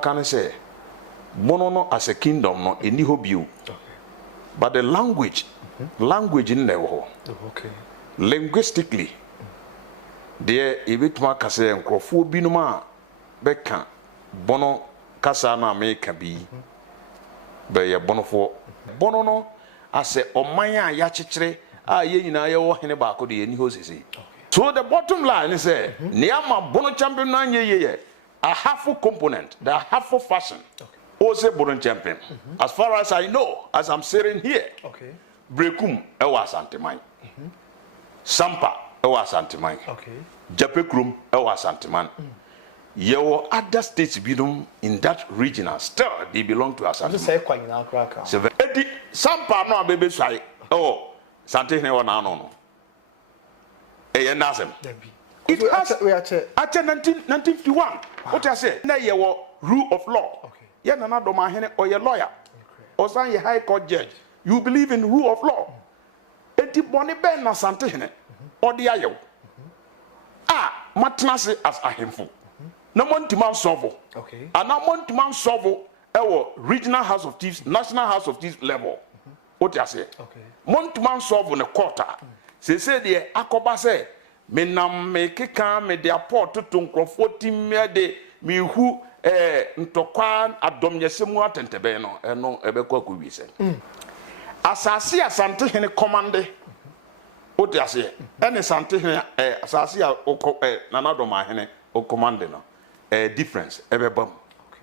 Can I say, Bonono as a kingdom, no, in Nihobio, but the language in the whole. Okay. Linguistically, there, if ma kase and crofo binuma, beka, bono kasana make be, be a bonofo. Bonono, as a omaya yachitre, ye in Oheneba could be any hosey. So the bottom line is, Niama Bonokyempem ye. A half component, the half fashion. Also, Bonokyempem. As far as I know, as I'm sitting here, Brekum, Ewa Santimai. Sampa, Ewa Santimai. Japekrum, Ewa Santiman. Your other states belong in that region, still they belong to us. So, Sampa, no, baby, say, oh, Santine or no. Eh, Nazem. It has after 1951. What I say? Now you rule of law. Yeah, na Dormaahene or your lawyer, or some high court judge. You believe in rule of law. Eti boni ben na santehene or the ayo. Ah, matnase as a handful. No one to man solve. And no one to man solve our regional house of chiefs, national house of chiefs level. What I say? One to man solve on a quarter. Say the akoba say. Me nam me keka me de aport to nkrofo me de me hu ntokwa adom yesemu atentebe no eno ebekwa kuwi se asase asante hene commande o de ase ene sante hene asase a nana Dormaahene o commande no difference ebebam.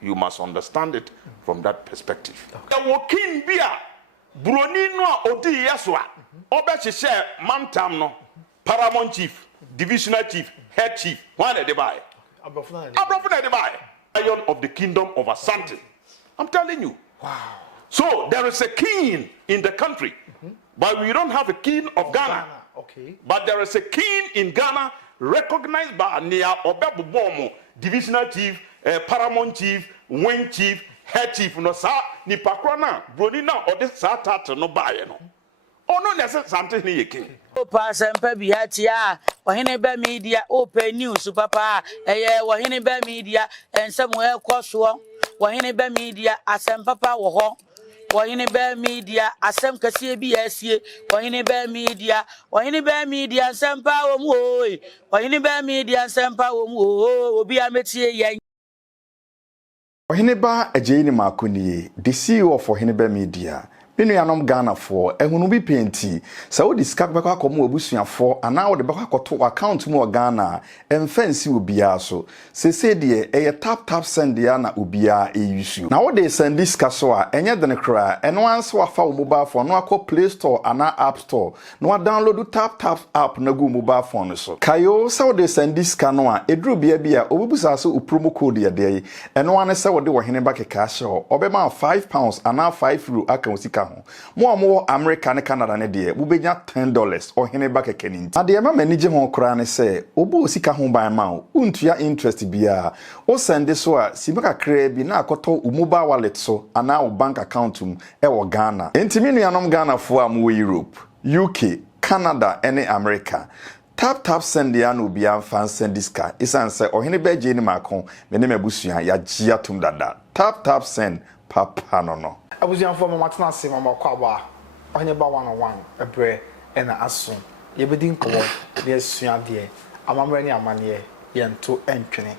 You must understand it from that perspective. The working bia broni no a odi yeswa obehye mantam no paramount chief, divisional chief, head chief, one at the buy. Abrofuna at the buy. Lion of the kingdom of Asante. I'm telling you. Wow. So there is a king in the country, but we don't have a king of Ghana. But there is a king in Ghana recognized by Nia Obebubomo, divisional chief, paramount chief, wing chief, head chief. No sa ni pakrona bronina or this sata no buy no. Oh no, there's something here, king. Pass and Pebby Hatia, Oheneba Media, open news, papa, Oheneba Media, and somewhere Coswell, Oheneba Media, Assam Papa Oheneba Media, Assam Cassia BSC, Oheneba Media, and some power, Oheneba Media, and some power, will be a métier. Oheneba Ajeni Makuni, the CEO of Oheneba Media. Minu yanom Ghana for ehunu bi penti sa wo discuss beka akomo abusua for ana wo de beka akoto account mu Ghana emfansi obia so sese de tap send ya na obia eyusu na wo de send discuss so a enye de ne kra eno anse wa fa wo mobile phone no akọ Play Store ana App Store no download tap app na go mobile phone so kayo sa wo de send discuss no a edru bia obubusa so promo code ya de eno ane sa wo de Oheneba keka show obema £5 ana €5 aka osika More America and Canada ne de wubenya $10 Oheneba keke ni ade ma manije ho kra ne se obo osika ho ban ma untua interest bia o send so a sibika kra bi na akoto mobile wallet so ana o bank account e wo Ghana entimi nuanom Ghana fo am wo Europe UK Canada and America tap send ya no bia fan send diska isan se Oheneba Ajeni Makon me ne mabusua ya gia tum dada tap send papa no abuzian for mama tena se mama kwaba Oheneba 101 ebre ena aso yebedi nkomo de asua de amamre ne amane ye nto entwene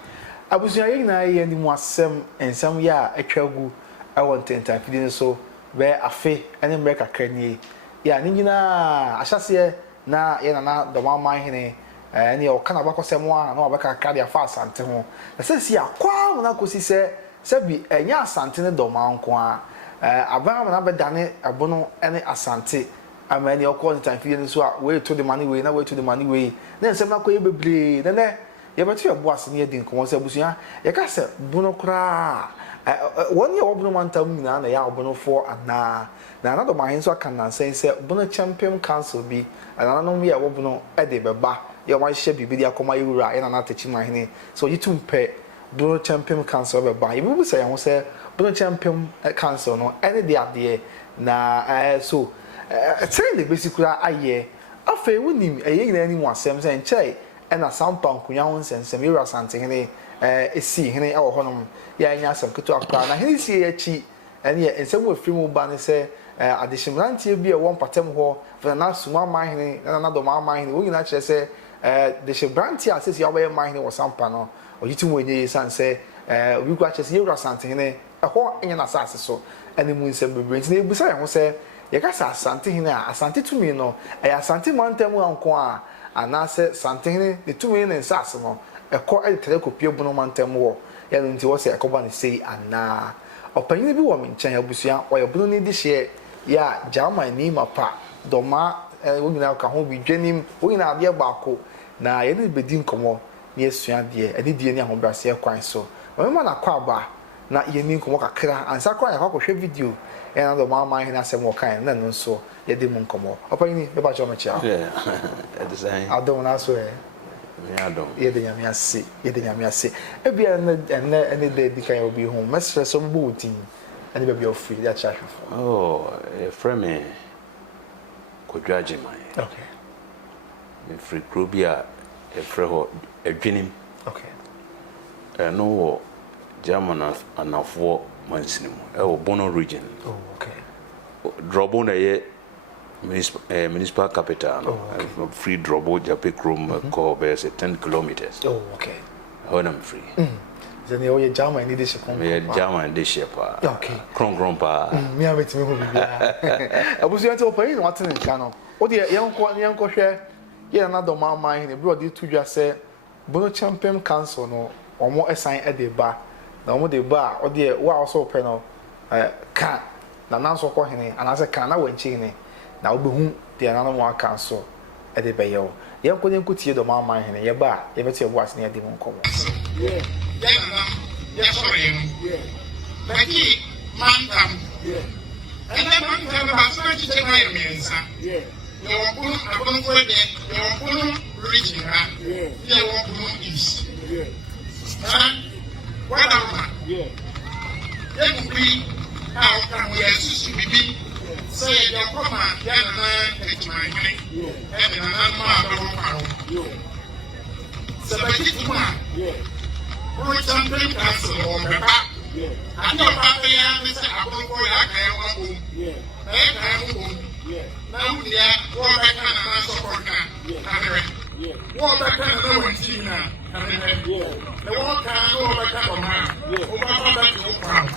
abuzian ye nyina ye ni mu asem ensam ya atwagu ewo ntentan fidi so be afe ene mre kakra ni ya ni nyina ahyase na ye na Dormaahene ene o kana bakosem a na obeka kakra de afa asante ho na sesi akwa na kosi se bi enya asante ne Dormaa nko a Abraham na bedane abono ene asante amani okọ ntan fie nso a we to the money we na we to the money we na nsem na kọ yebebre ne ye betu ye boas ne yedin ko se busua ye ka se bono kra won ye obono mantam na ya obono for ana na Dormaahene nso aka na nsen se Bonokyempem council bi ana no ye obono e de beba ye wan hye bibi dia koma yewura ye na tachi mahene so yitumpe Bonokyempem council beba ye bu se ye ho se Bonokyempem council no any the idea na so say the basically aye afa wonim nyina ni mu asem say nchai na sampa nkunya ho nsensem yura santehene esi hene ewo honom ya anya asem keto akra na hene sie yachi ene ensem wo firi mu ba ne say adishimrantie bi e won patem ho for na suma mahene na Dormaa mahene wo nyina kire say the shibrantie asesi ya wo mahene wo sampa no oyitim wo nye san say we go kire say yura santehene ho enya na sase so ene mu nsem bebre nti na ebusa ye ho say ye ka sa santehene a asante tumi no asante mantem anko a anase santehene ne tumi ne nsase no ekọ editere kopie bunu mantem wo ya nti wo se ekoba ne sei ana opanyin bi wo menchen abusua wo ye bunu ne di hye ya jama ni mapa Dormaa wo nyina ka ho bi dwanim wo nyina ade baako na ye ne bedi nkomo ne esua de ade die ne ahobrase kwan so wo ma na kwa ba na ye ni nkomo kakra ansa kwa ya kwahwe video na Dormaa mahene asem wo kan na no so ye de mu nkomo opanyin be ba choma chia adom na so ye de nyame ase e bia na de di kan obi home mesre so mbo utin ani be bia free that charge a friend me kodwaje man okay me free krobia e freho adwenim okay no wo German anafo mansinim e wo Bono region okay drobo na ye municipal capital no free drobo jape krom ko be 10 kilometers okay honam free then you German need this come me German de shepa okay kron pa me ametime ho bibia abusu ante opa yin waten nka no o de yanko hwe ye na Dormaa mahene bro de tudwa se Bonokyempem council no omo esan e de ba na omo de ba o de wa so pe no ka na nanso ko hene anase ka na wanchi hene na obehu de na no mo aka so e de beyo ye nko nko tie Dormaa mahene ye ba ye beti ebo asene de mu nkomo yeah sorry baki mantam and then mantam ba so ti te na yemensa you want to abon for de you want to reach ha you want to east what am you be how can we assist bibi say you come and ya na take my money and na ma ba wo so baki kuma Bonokyempem council on the back. I know about the young Mr. Abongo, I can't want to. I can't want to. Now, we are all back on the master for now. All back on the one team now. The one can go back on man. Over back to the crowd.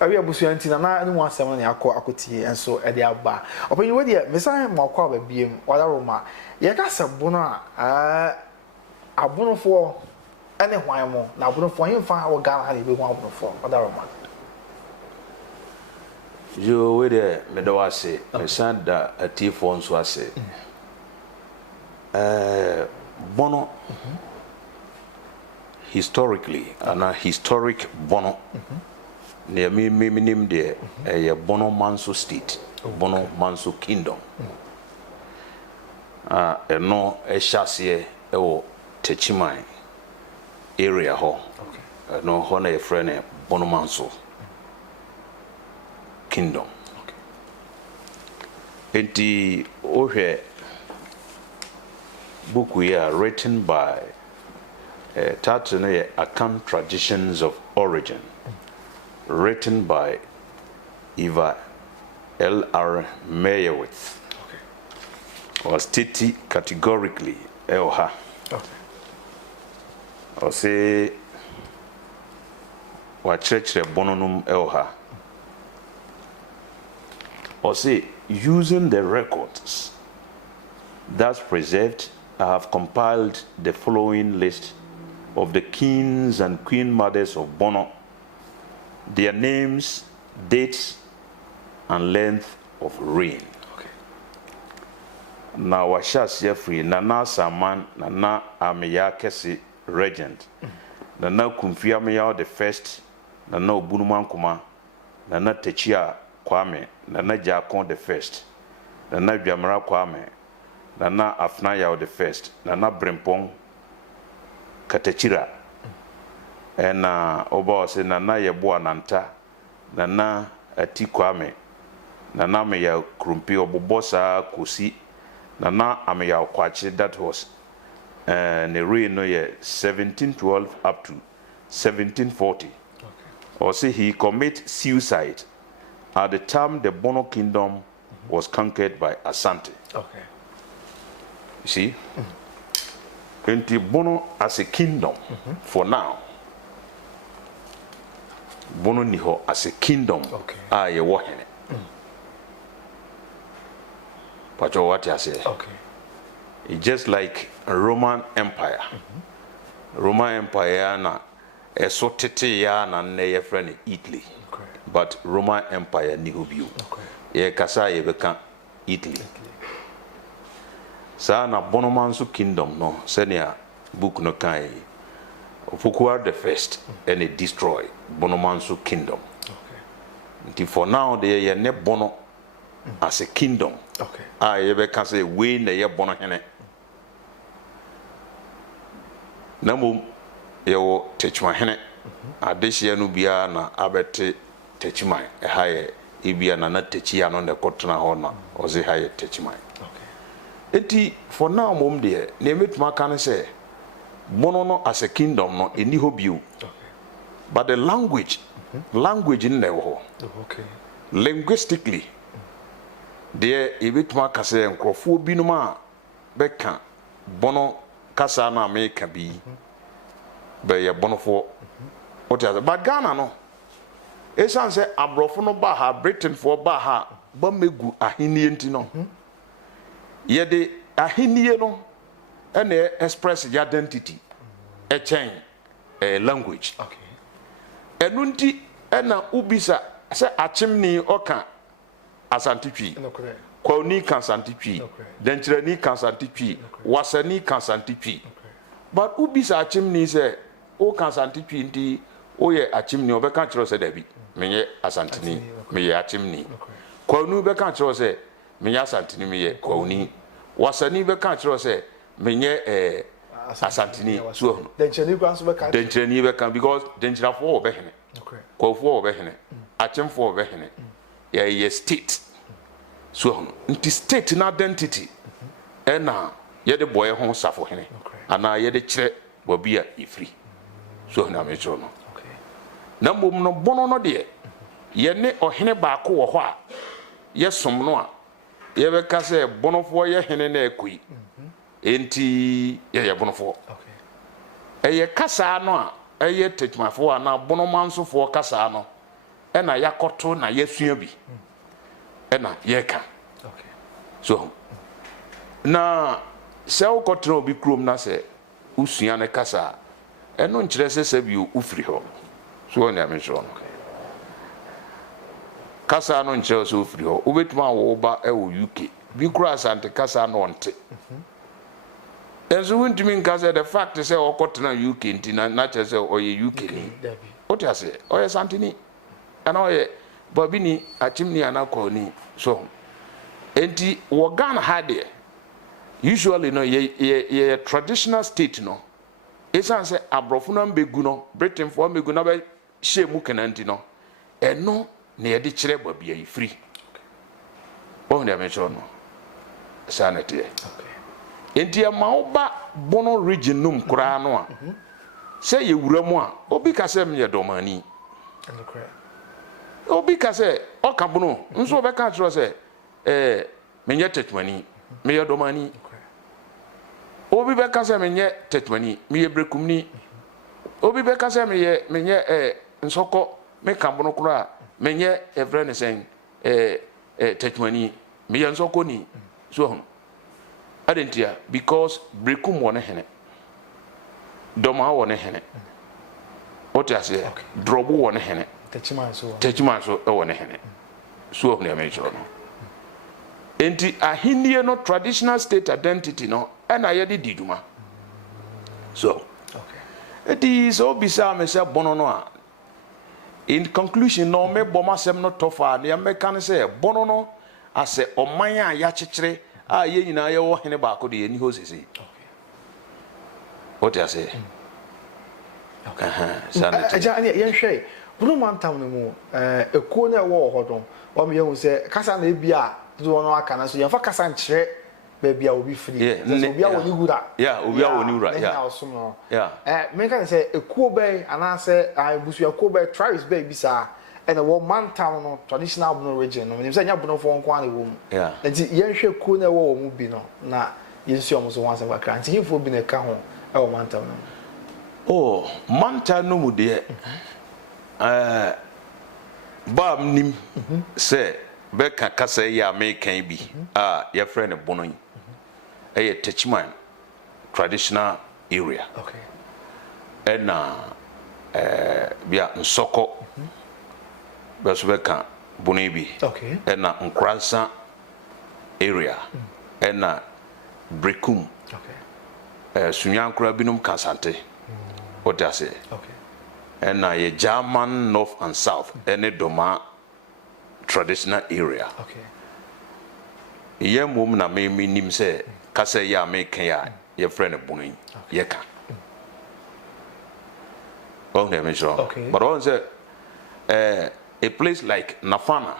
Abi abusu anti na no asem na akotie enso e de aba opanyi we de mesan mo akwa ba biem wala roma ye ka sebo no a abonofo ene hwan mo na abonofo hemfa wo Ghana ha be hwan abonofo wala roma yo we de me do ase mesan da atifo nso ase Bono historically ana historic Bono ne minim de Bono Manso state Bono Manso kingdom eno ehyasie ewo Techiman area ho no ho na ye frene Bonomanso kingdom. Enti ohwe book we are written by title Account Traditions of Origin, written by Eva L.R. Meyerowitz. Was stated categorically eoha. Or say wa church bononum eoha. Or say using the records that's preserved, I have compiled the following list of the kings and queen mothers of Bono, their names, dates, and length of reign. Na washas yefri Nana Saman, Nana Ameya Kesi regent, Nana Kumfia Meya the first, Nana Obunuman Kuma, Nana Techia Kwame, Nana Jakon the first, Nana Jamara Kwame, Nana Afnaya the first, Nana Brimpong Katechira, and Oba se Nana Yeboa Nanta, Nana Ati Kwame, Nana Meya Krumpi Obobosa Kusi, Nana Ameya Kwachi, that was the reign no year 1712 up to 1740. Or say he commit suicide at the time the Bono kingdom was conquered by Asante. Okay. You see? Enti Bono as a kingdom for now. Bono niho as a kingdom. Okay. Ye Oheneba. But what I say? Okay. It's just like a Roman Empire. Roman Empire na esotete ya na ne friend Italy. Okay. But Roman Empire ni hubiu. Okay. Ye kasa ye beka Italy. Sa na Bonomanso kingdom no senia book no kai Fukuar the first and it destroy Bonomanso kingdom. Okay. For now they ye ne Bono as a kingdom. Okay. You can say we na ye Bonohene. Namu ye Techmaahene. Adeshia no bia na abete Techman. Haye ibia na Techia no ne kotna ho na oze haye Techman. Okay. Eti for now mom de ne metuma kan say Bono no as a kingdom no eni ho biu. Okay. But the language in there ho. Okay. Linguistically there ebituma kase enkrofo binuma beka Bono kasa na America bi be ye Bonofo what is but Ghana no esan say abrofo no ba ha Britain for ba ha ba megu ahenie nti no ye de ahenie no and express your identity a change a language. Okay. Enunti ena ubisa say achimni oka asantipui kwani kan santipui dentrani kan santipui wasani kan santipui but ubisa achimni say o kan santipui ndi o ye achimni obeka chiro say dabi menye asantini meye achimni kwanu beka chiro say menye asantini meye kwani wasani beka chiro say menye asantini so dentrani kwa so beka dentrani beka because dentra for obehene kwafo obehene achimfo obehene ye state so nti state na identity ena ye de boy ho safo hene ana ye de kire bobia ifri so na me cho no na mbom no Bono no de ye ne ohene ba ko wo ho a ye som no a ye be ka se Bonofo ye hene na ekui enti ye Bonofo ye kasa no a ye Techmafo na Bonomanso fo kasa no ena yakoto na yesua bi ena yeka okay so na se ukotra obi krom na se usua ne kasa eno nkyere se bi ufri ho so na me so kasa no nkyere se ufri ho ubetuma wo ba e wo UK bi kura asante kasa no onte enso wuntimi nkasa the fact say ukotra UK ntina na kyere se oye UK ni what you say oye santini ana oye babini achimni anakoni so enti Ghana had usually no ye traditional state no esan se abrofo no mbegu no Britain fo mbegu na be hye mu kananti no eno na ye de kire babia yi free oh na me cho no sanete enti e ma oba Bono region num kura no a se ye wura mu a obi ka se me ye domani obi ka se o ka Bono nso obe ka tro se menye tetmani me ye domani obi be ka se menye tetmani me ye brekumni obi be ka se menye nsoko me ka Bono kura menye everne sen tetmani me ye nsoko ni so adentia because brekum wona hene Dormaa wona hene what you say drobo wona hene techiman so wona hene so of na me choro no enti ahinie no traditional state identity no and I yedi diduma so it is obisa me say Bono no a in conclusion no me boma sem no tofa na me kan say Bono no ase oman a ya chekere a ye nyina ye wo hene ba ko de ni ho sisi what you say aja ani yen hwe Bono mantam no mu ekuo na wo ho don o me yen say kasa na ebia do no aka na so yen fa kasa nkyere ba bia obi free obi a woni wura obi a woni wura me kan say ekuo be ana say busu ekuo be tribes be bisa and the one town no traditional Bono region no me say nya Bono fo nko an wo mu enti yen hwe ku na wo mu bi no na yen si omo so wan say wakra enti hifo bi na ka ho e wo man town no oh man town no mu de bam nim say be ka kasa ya American bi your friend Bono yi e Techiman traditional area and bia nsoko Basubeka Bonebi and na Nkransa area and na Brekum Sunyankura binum Kasante what I say and na ye German north and south and a Dormaa traditional area ye mum na me nim say kasa ya American ya your friend Bono ye ka oh ne me sure but on say a place like Nafana,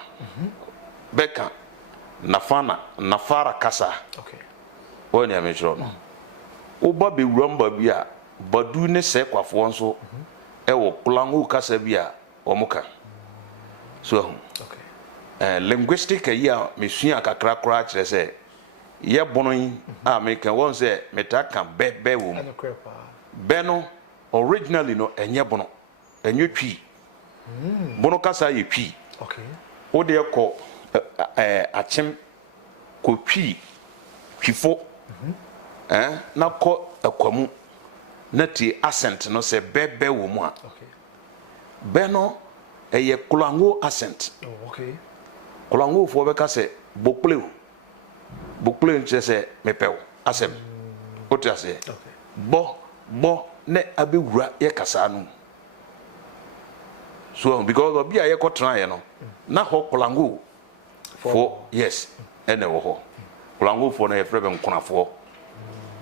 Beka, Nafara Kasa. When you mention, Oba be rumba bia, Badu ne sekwa fonso, ewo Kulangu Kasabia, Omoka. So, linguistic a year, Misuya Kakra say, ye Bono, make one say, Metaka be wom. Beno, originally no, and ye Bono, and you tree. Bono kasa ye pi o de ko achem ko pi twifo na ko akwamu na ti accent no se bebe wo mu a be no ye kulango accent kulango fo be ka se bokpleu nche se mepew asem o ti ase bo ne abewura ye kasa no so because obi a ye ko tran ye no na ho kulango for yes ene wo ho kulango for na ye frebe nkunafo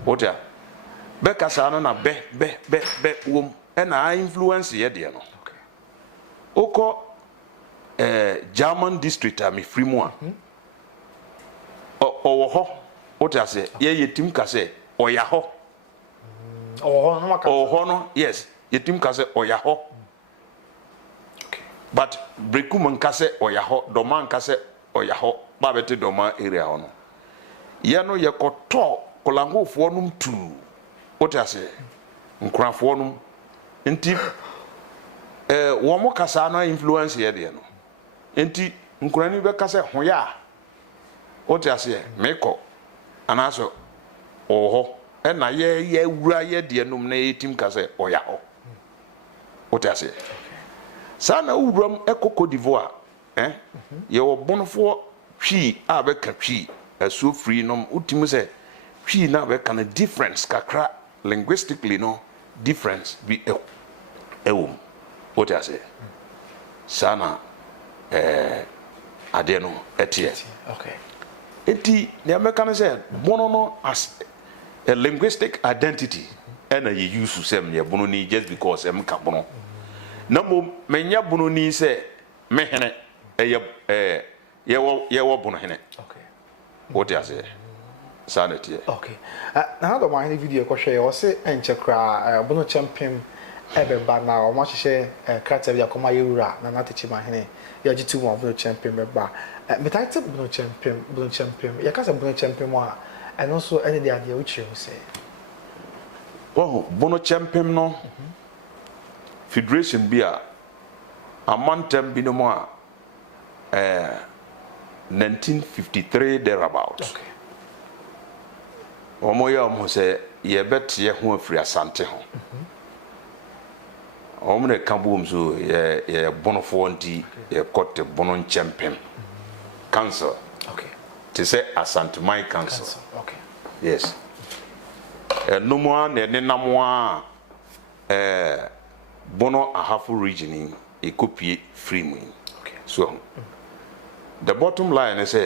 otia be kasa no na be wom ena influence ye de no oko German district a me free mu a o ho otia se ye yetim ka se oya ho o ho no yes yetim ka se oya ho but Brekum nkase oyaho Dormaa nkase oyaho ba bete Dormaa area ho no ye no ye koto kolangofo num tu otase nkrafo num enti wo mo kasa no influence ye de no enti nkrani be kase hoya otase meko anaso oho na ye wura ye de num na yetim kase oyaho otase sana uram ekoko divoa ye wo bonfo hwi a be ka hwi aso free no utimu se hwi na be ka na difference kakra linguistically no difference bi ewom what I say sana ade no etie eti ne American say Bono no as a linguistic identity ɛna ye use sem ye bono ni just because em ka bono na mo menya bono ni se me hene ye wo bono hene okay what you say sanity okay na do my video ko hwe o se enche kra Bonokyempem ebeba na o ma hye krata bia koma yewura na na techi ma hene ya jitu mo Bonokyempem beba me title Bonokyempem ya ka se Bonokyempem a eno so ene de ade uchi o se Bonokyempem no federation bia amantem bi no mo a 1953 thereabout okay omo ya omo se ye bet ye ho afiri asante ho omo ne kambum so ye bonofo nti ye kote Bonokyempem council okay to say asante my council okay yes no more ne namwa bono ahafo region e copy free me okay so the bottom line is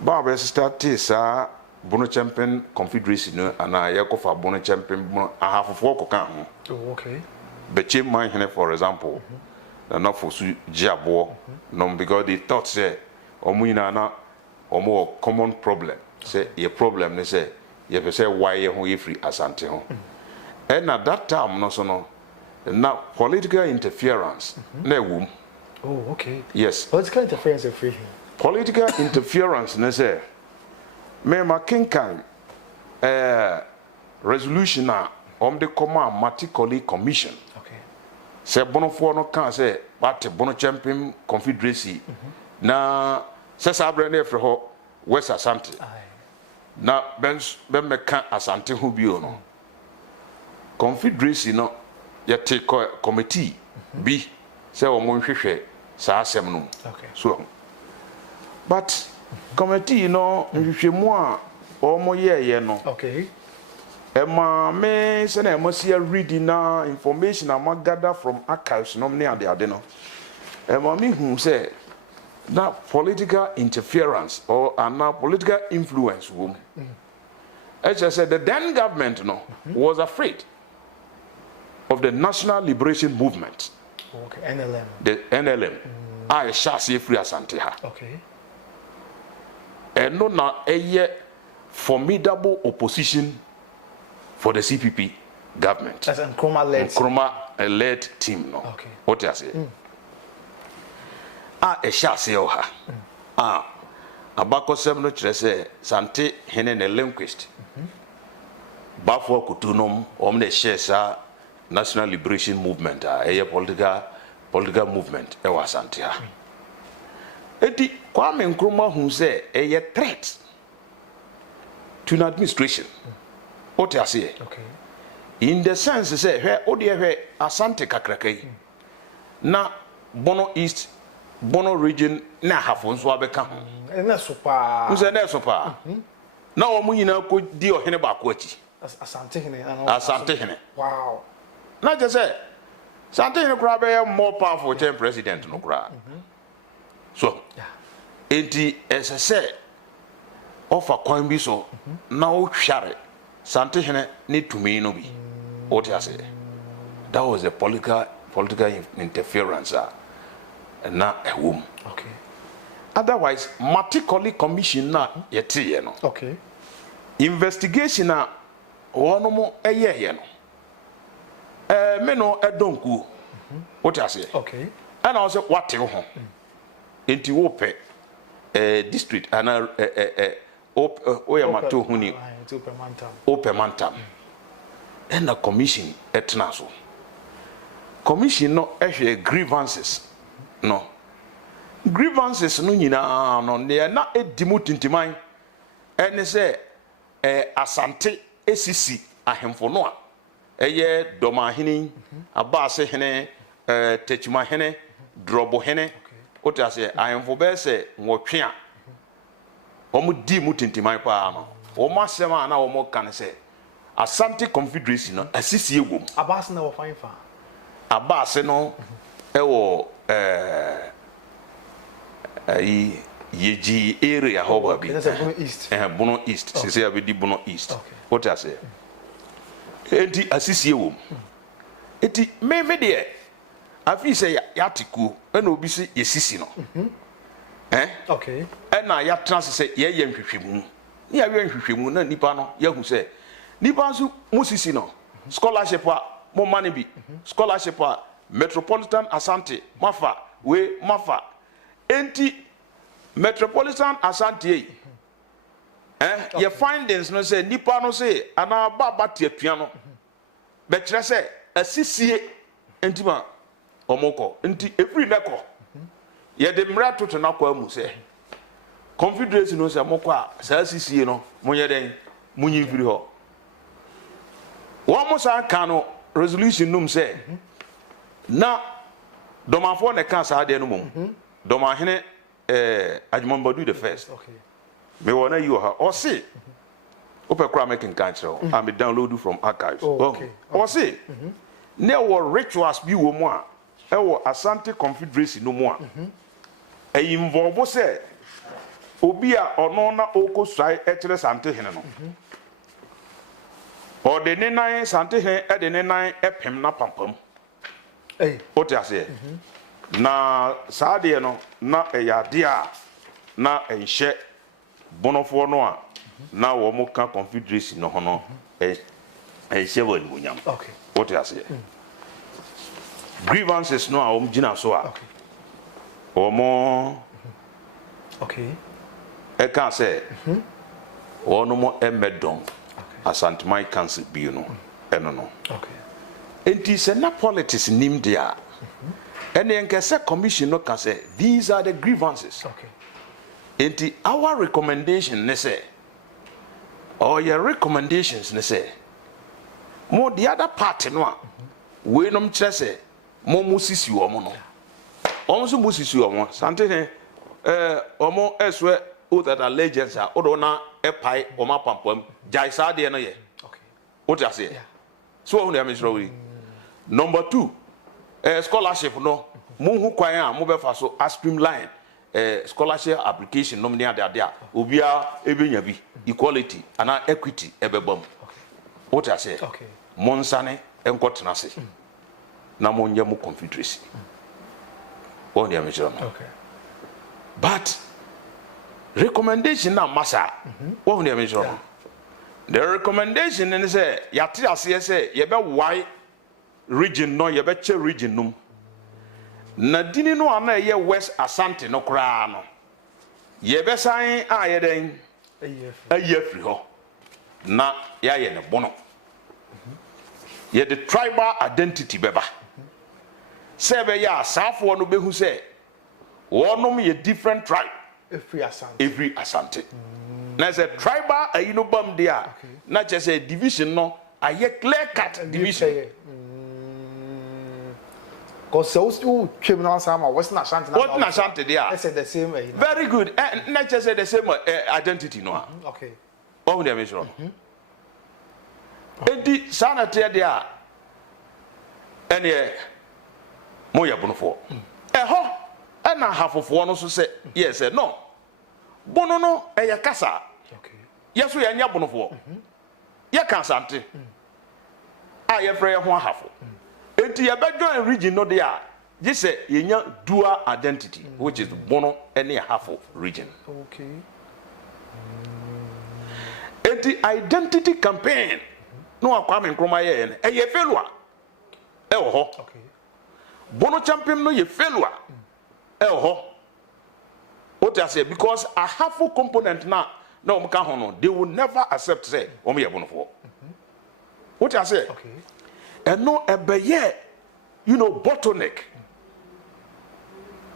Baba started sa Bonokyempem confederation no ana yakofa Bonokyempem ahafo ko kan ho oh okay beche man hene for example na for su jiabo no because they thought say omuina na omo common problem say your problem ne say ye say why ye ho ye free asante ho and at that time no so no na political interference na ewum oh okay yes political interference is free political interference ne say me makinkan resolution na the command matically commission okay say bonofo no kan say party Bonokyempem confederacy na say sabre na efre ho West Asante na ben me kan asante ho bio no confederacy no yete committee bi say o mo nhwehwe sa asem no okay so but committee no nhwehwe mu a o mo ye no okay Emma me say na mo see reading na information am gather from archives no me ade no Emma me hu say na political interference or na political influence wom as I said the then government no was afraid of the National Liberation Movement okay NLM the NLM I shall say free asante ha okay and no na a formidable opposition for the CPP government. That's Nkrumah led team no. Okay. What you say? A shall say oha. Abako sem no kire say sante hene ne linguist. Bafo kutunom omne share sa National Liberation Movement a political movement e wa sante ha. Edi Kwame Nkrumah hu say a threat to an administration. What you say? okay In the sense say where odi asante kakrakai na Bono East Bono region na hafo nso abeka ho na super nse na super na omo nyina ko di ohene ba ko achi asante hene wow na je say asante hene kura be more powerful than president no kura so enti ese offer kwan bi so na o hware sante hene ni tumi no bi what you say that was a political interference na a womb okay otherwise matically commission na yete no okay investigation na wono mo eye no me no edonku what you say okay and also what you ho enti wo pe district ana oyamato huni opemantam and the commission etna so commission no ehwe grievances no nyina no ne na edimu tintiman ene se asante esisi ahemfo no a eye Dormaahene abase hene techima hene drobo hene ota se ahemfo be se nwotwe a omo di mu tintiman pa no omo asema na omo kan se Asante Confederacy no asisi egwom abase na wo fine fa abase no ewo yeji area hoba bi Bono East Bono East se say abedi Bono East what I say enti asisie wom enti me de afi say yatiku na obi se yesisi no okay na ya trans say ye nhwehwemu ni ya nhwehwemu na nipa no yahu say nipa so musisi no scholarship a mo mane bi scholarship a Metropolitan Asante mafa we mafa enti Metropolitan Asante your findings no say nipa no say ana baba tiatua no be kire say asisie enti ma omoko enti every neko ye de mra toto na kwa mu say confederation no say moko a sa asisie no monye den munyi mfiri ho wo mo sa kan no resolution num say na domafo ne kan sa de no mum Dormaahene Adjumambadu the first okay me wanna you ha or say open crowd making cancer and be download from archives okay or say ne were rituals bi wo mu a e wo Asante Confederacy no mu a e involve say obi a ono na okosai e kire Sante hene no o de ne nan Sante hene e de ne nan e pem na pampam o ti ase na saade no na e ya de a na e hye bonofo no a na wo mo ka Confederacy no ho no hye wa ni munyam okay what you say grievances no a gina so a mo okay e kan say ono mo emedon Asante my council bi no eno no okay enti se na politics nim dia and then can say commission no can say these are the grievances okay enti our recommendation ne say or your recommendations ne say mo the other party no a we no mkire say mo musisi wo mo no on so musisi wo mo Sante ne omo eswe o that allegiance a odo na epai o ma pampam jai sa de no ye okay what you say so who dey mention number 2 scholarship no mo hu kwan a mo be fa so a streamline scholarship application no me ade a obia ebenya bi equality and equity ebebam what you say okay monsane enkotena se na monye mo Confederacy on dey mention okay but recommendation na massa what dey mention the recommendation is say yati ase say ye be why region no ye be che region num na dini no ana ye West Asante no kra no ye be san a ye den aye free ho na ya ye ne bono ye the tribal identity beba say be ya asafo no behu say wonom ye different tribe every Asante na say tribal ayino bam dia na just say division no aye clear cut division because so twem na sama West Asante na what na Asante dia it's the same way very good na just say the same identity no okay what we measure edi sanate dia ene moya bonofo ho na hafofo no so say yes no bono no e kasa okay yeso ya nya bonofo ye kan Asante a ye frɛ ye ho hafo enti ye be join region no there je say ye nya dual identity which is bono and hafo region okay enti identity campaign no akwa me nkroma ye e ye failure e wo ho okay Bonokyempem no ye failure e wo ho what I say because a hafo component na omka ho no they will never accept say o me ye bonofo what I say okay and no ebeye bottleneck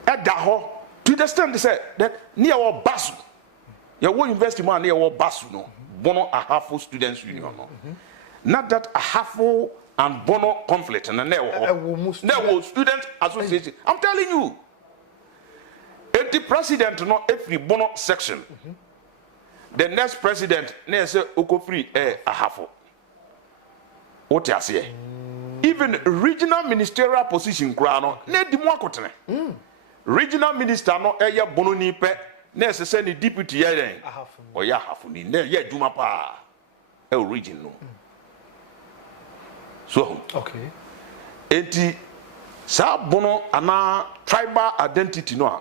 at ho to the extent they say that near our basu your whole university man near our basu no bono a hafo students union no not that a hafo and bono conflict and now student association I'm telling you the president no every bono section the next president na say okofri a hafo what you say even regional ministerial position kra no na di mu akotene regional minister no eye bono ni pe na say ni deputy ye den o ya hafo ni na ye adwuma pa e region no So, okay. Enti sa bono ana tribal identity no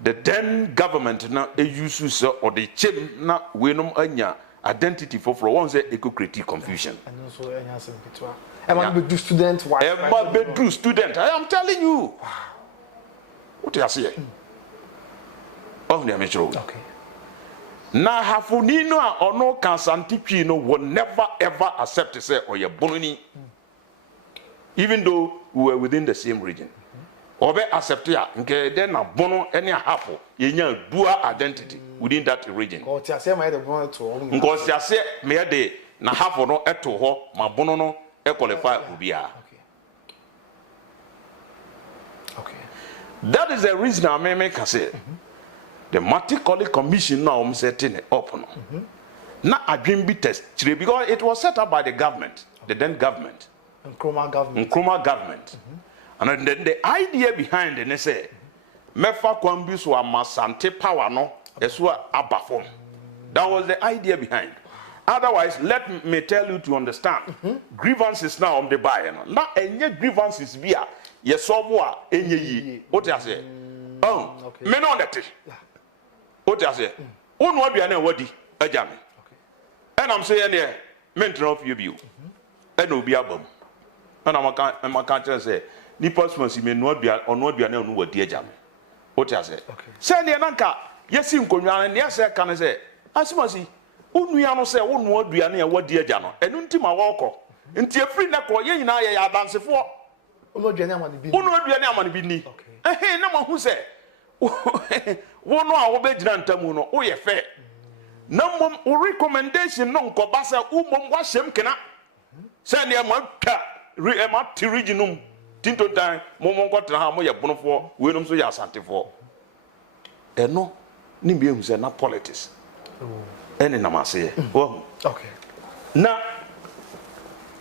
the then government na use so or the chem na we no anya identity for one say eco create confusion. And also anya some bitwa. Emma be do student wife. Emma be do student. I am telling you. What you say? Oh, ne amechro. Okay. Na hafuni no a ono kan santitwi no will never ever accept say or ye bononi. Even though we were within the same region. Obe accept ya nke then na bono any hapo ye nya dual identity within that region. Ko ti ase ma de bono to. Ngo ti ase me de na hapo no eto ho ma bono no e qualify ubia. Okay. That is the reason I make say the Maticoli Commission now setting it up no. Na adwin bi test because it was set up by the government, the then government. Nkrumah government. And then the idea behind it, they say, Mefa Kwambi so amasante power no, eswa abafom. That was the idea behind. Otherwise, let me tell you to understand. Grievances now on the buyer. Now, any grievances via yesowa enye yi. What I say? Oh, me no that. What I say? One word be na wadi ajami. And I'm saying there, mention of you. And obi abom. And I'm can't say nipa smasi me no bia ono bia na onu wadi ajame. What I say? Okay. Say ne nanka yesi nkonwa ne yase ka ne say asimasi onua no say wonu adua na wadi aja no enu ntima woko nti afri na ko ye nyina ye ya dansefo ono adua ne amane bi onu adua ne amane bi ni na mo hu say wonu a wo be gina ntamu no wo ye fe na mom o recommendation no nkoba say umom wa hyem kena say ne ma twa ma ti regionum tinto dan mom nkotra ha mo ye bonofo we nom so ye asantefo eno ni bi ehun say na politics any namase okay na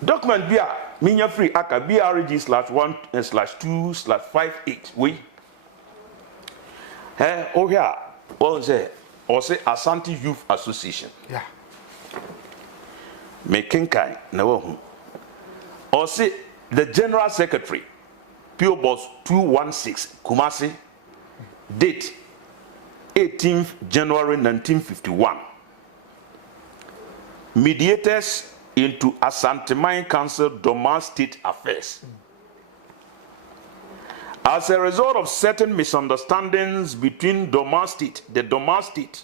document bia minya free aka BRG/1/2/58 we oh here what say or say Asante Youth Association yeah making kai na wo or say the general secretary PO Box 216 Kumasi date 18th January 1951 mediators into Asante Mine Council Dormaa State Affairs. As a result of certain misunderstandings between Dormaa State, the Dormaa State,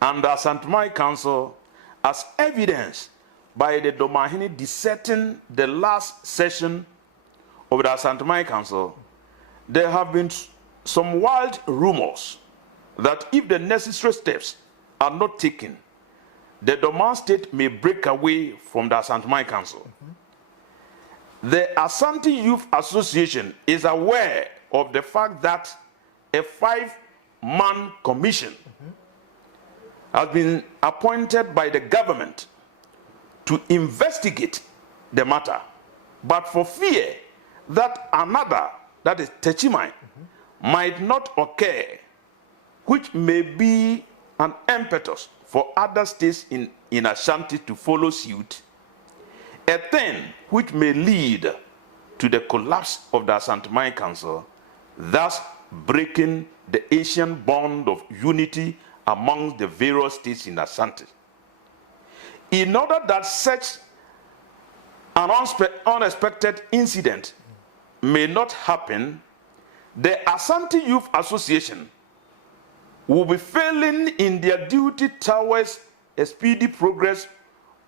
and the Asante Mine Council, as evidenced by the Dormaahene dissenting the last session of the Asante Mine Council, there have been some wild rumors that if the necessary steps are not taken, the Dormaa State may break away from the Asante Mine Council. The Asante Youth Association is aware of the fact that a 5-man commission has been appointed by the government to investigate the matter, but for fear that another, that is Techimai, might not occur, which may be an impetus for other states in Ashanti to follow suit, a thing which may lead to the collapse of the Asante Mine Council, thus breaking the ancient bond of unity among the various states in Ashanti. In order that such an unexpected incident may not happen, the Asante Youth Association will be failing in their duty towards a speedy progress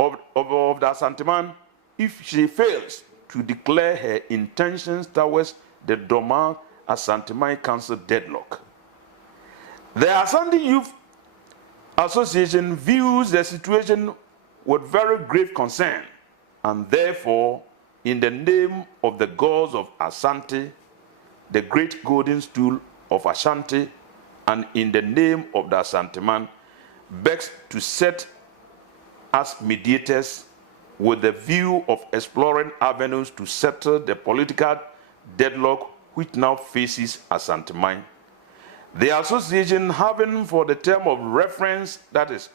of the Asante Man if she fails to declare her intentions towards the Dormaa Asante Mine Council deadlock. The Asante Youth Association views the situation with very grave concern, and therefore, in the name of the gods of Asante, the great golden stool of Ashanti, and in the name of the Asante Man, begs to set as mediators with the view of exploring avenues to settle the political deadlock which now faces Asante Mine. The association having for the term of reference, that is,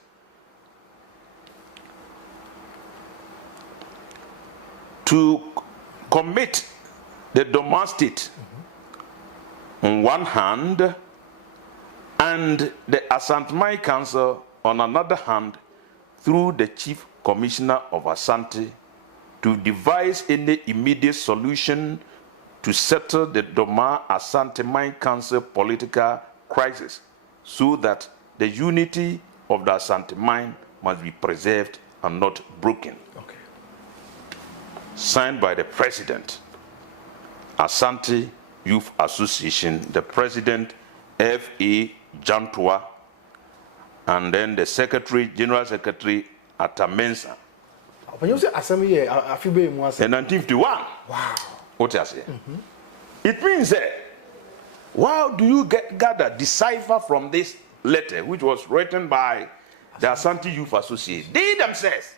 to commit the Dormaa state on one hand and the Asante Mine Council on another hand through the Chief Commissioner of Asante to devise any immediate solution to settle the Dormaa Asante Mine Council political crisis so that the unity of the Asante Mine must be preserved and not broken. Okay. Signed by the President, Asante Youth Association, the President F.A. Jantua, and then the Secretary, General Secretary Atamensa. When you say assembly, I feel very much. In 1951. Wow. What I say? It means that, how do you gather, decipher from this letter, which was written by the Asante Youth Association? They themselves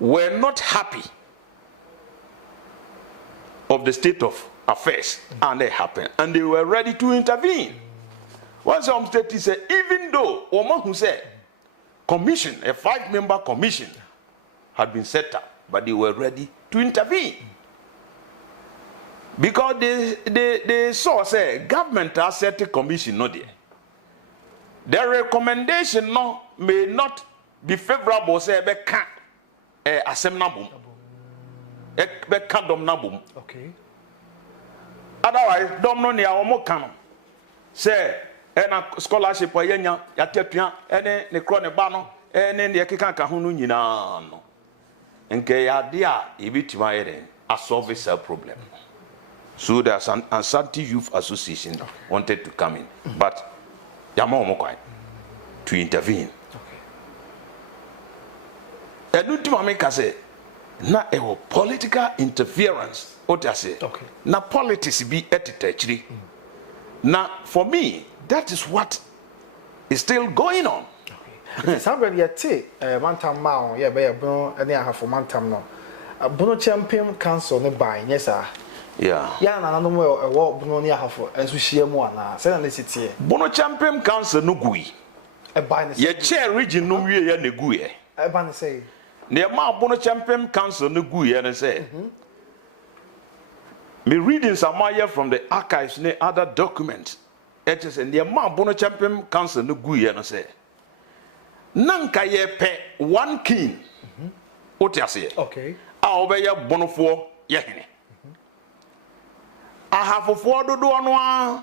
were not happy of the state of affairs, and they happened, and they were ready to intervene. One some state said, even though Oman who said commission, a 5-member commission, had been set up, but they were ready to intervene. Because they saw, say, government has set a commission, not there. Their recommendation no, may not be favorable, say, be can't assemnabum. Be can't domnabum. Okay. Otherwise, domno ni awomo canon. Say, a scholarship or yenya, yatepian, any ne crone bano, any ne kikan kahunu nyina no. Nke ya dia ebitima yere a solve this problem. So the Asante Youth Association wanted to come in, but yama omokwai to intervene. Okay. Edutuma make say na ewo political interference. What I say? Okay. Na politics be etitechiri. Now for me, that is what is still going on. Somebody yet mantam mao yeah be bono any ha for mantam no Bonokyempem council ne buy yes sir yeah na no mo e wo bono ne ha for enso hia mu ana say na city Bonokyempem council no gui e buy ne ye chair region no wie ye na gui e buy ne say ne ma Bonokyempem council no gui ye ne say me reading some from the archives ne other documents it is ne ma Bonokyempem council no gui ye no say nanka ye pe one king what you say okay a obeye bonofo ye hene a hafofo dodo no a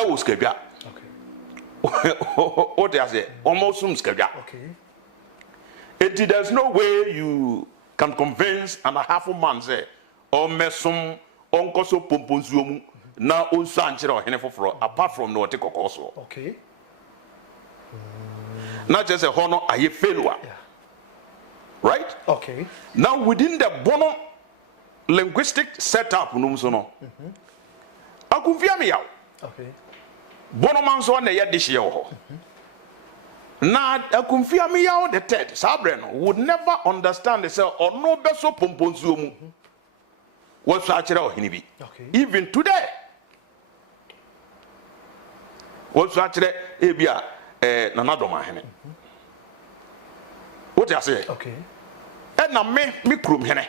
e wo skadwa okay what you say almost some skadwa okay there's no way you can convince and a half a man say o mesom onkoso pomponzuomu na onso ankyere ohene foforo apart from no te kokoso okay. Not just a honor, a failure. Yeah. Right? Okay. Now, within the Bono linguistic setup, okay. Bono manso ne ya dishi yo. Na akumfia me yaw the third Sabreno would never understand the cell or no beso pomponzuomu. What's actually ohinibi. Okay. Even today. What's actually ebia Nana Dormaahene. What I say? Okay. And na me krum hene.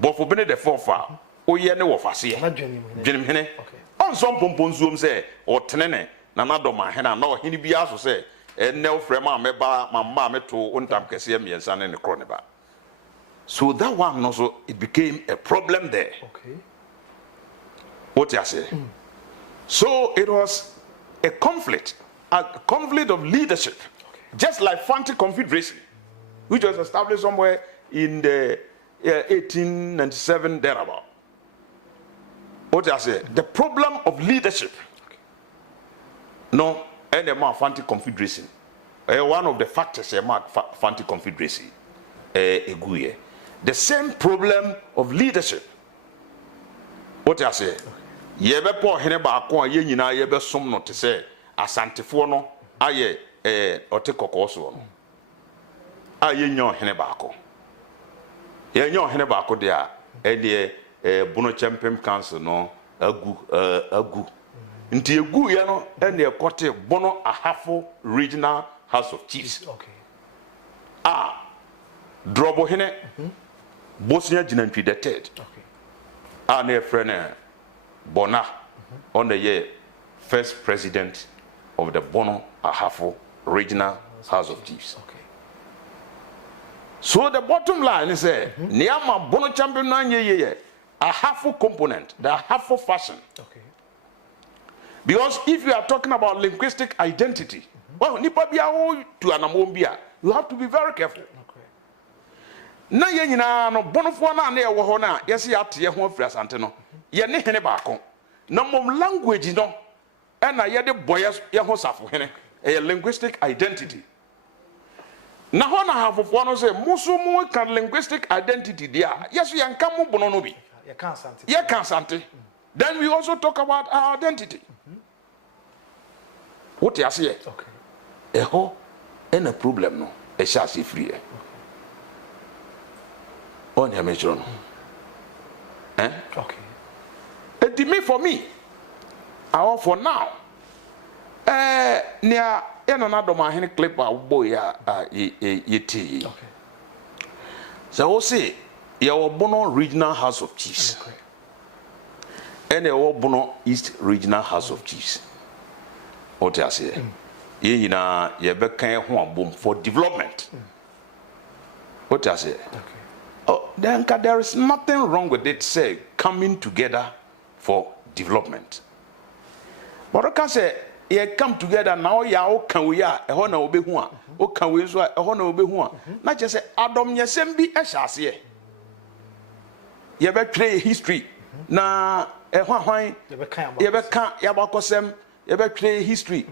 But for bene the fofa, o ye ne wo fase. Na dwenim hene. Okay. On some pomponzuom say o tenene Nana Dormaahene na o hene bia so say enne o frema meba mamma meto ontam kese miensa ne kro ne ba. So that one also it became a problem there. Okay. What I say? So it was a conflict of leadership, okay. Just like Fanti Confederacy, which was established somewhere in the 1897 thereabout. What I say? The problem of leadership. Okay. No, and the Fanti Confederacy. One of the factors Fanti Confederacy. The same problem of leadership. What I say? Yebe po Oheneba akon ye nyina yebe som no te say asantefo no aye ote kokoso no aye nya Oheneba akon ye nya Oheneba akon de a de Bonokyempem council no agu nti egu ye no ene ekote Bono Ahafo regional house of chiefs. Okay. Dormaahene Bosnia Jinantwi the third. And a friend Bona on the year first president of the Bono Ahafo Regional House of Chiefs. So the bottom line is Niama Bonokyempem na ye a half component, the half fashion. Because if you are talking about linguistic identity, well, nipa bia to anamombia, you have to be very careful. Na ye nyina no bonofo na na ye wo ho na yesi ate ho afira sante no ye ne hene baako na mom language no e na ye de boye ye ho safo hene a linguistic identity. Na ho na hafofo no say muso mu kan linguistic identity dia yeso ye nka mo bono no bi ye kan sante. Then we also talk about our identity. What you say? Eho en a problem no e sha se free. On your mission. It for me. I for now. Near another Dormaahene clip boy ye. So say your Bono Regional House of Chiefs. And your Bono East Regional House of Chiefs. What I say? Ye na ye be kan ho boom for development. What I say? Oh, then there is nothing wrong with it, say, coming together for development. But I can say, you come together now, ya can we are a honor obe one, o can we so a honor obe one. Not just say, Adam Yasembi Eshas, ye be play history. Na a wine, ye be can't yabakosem, ye be play history.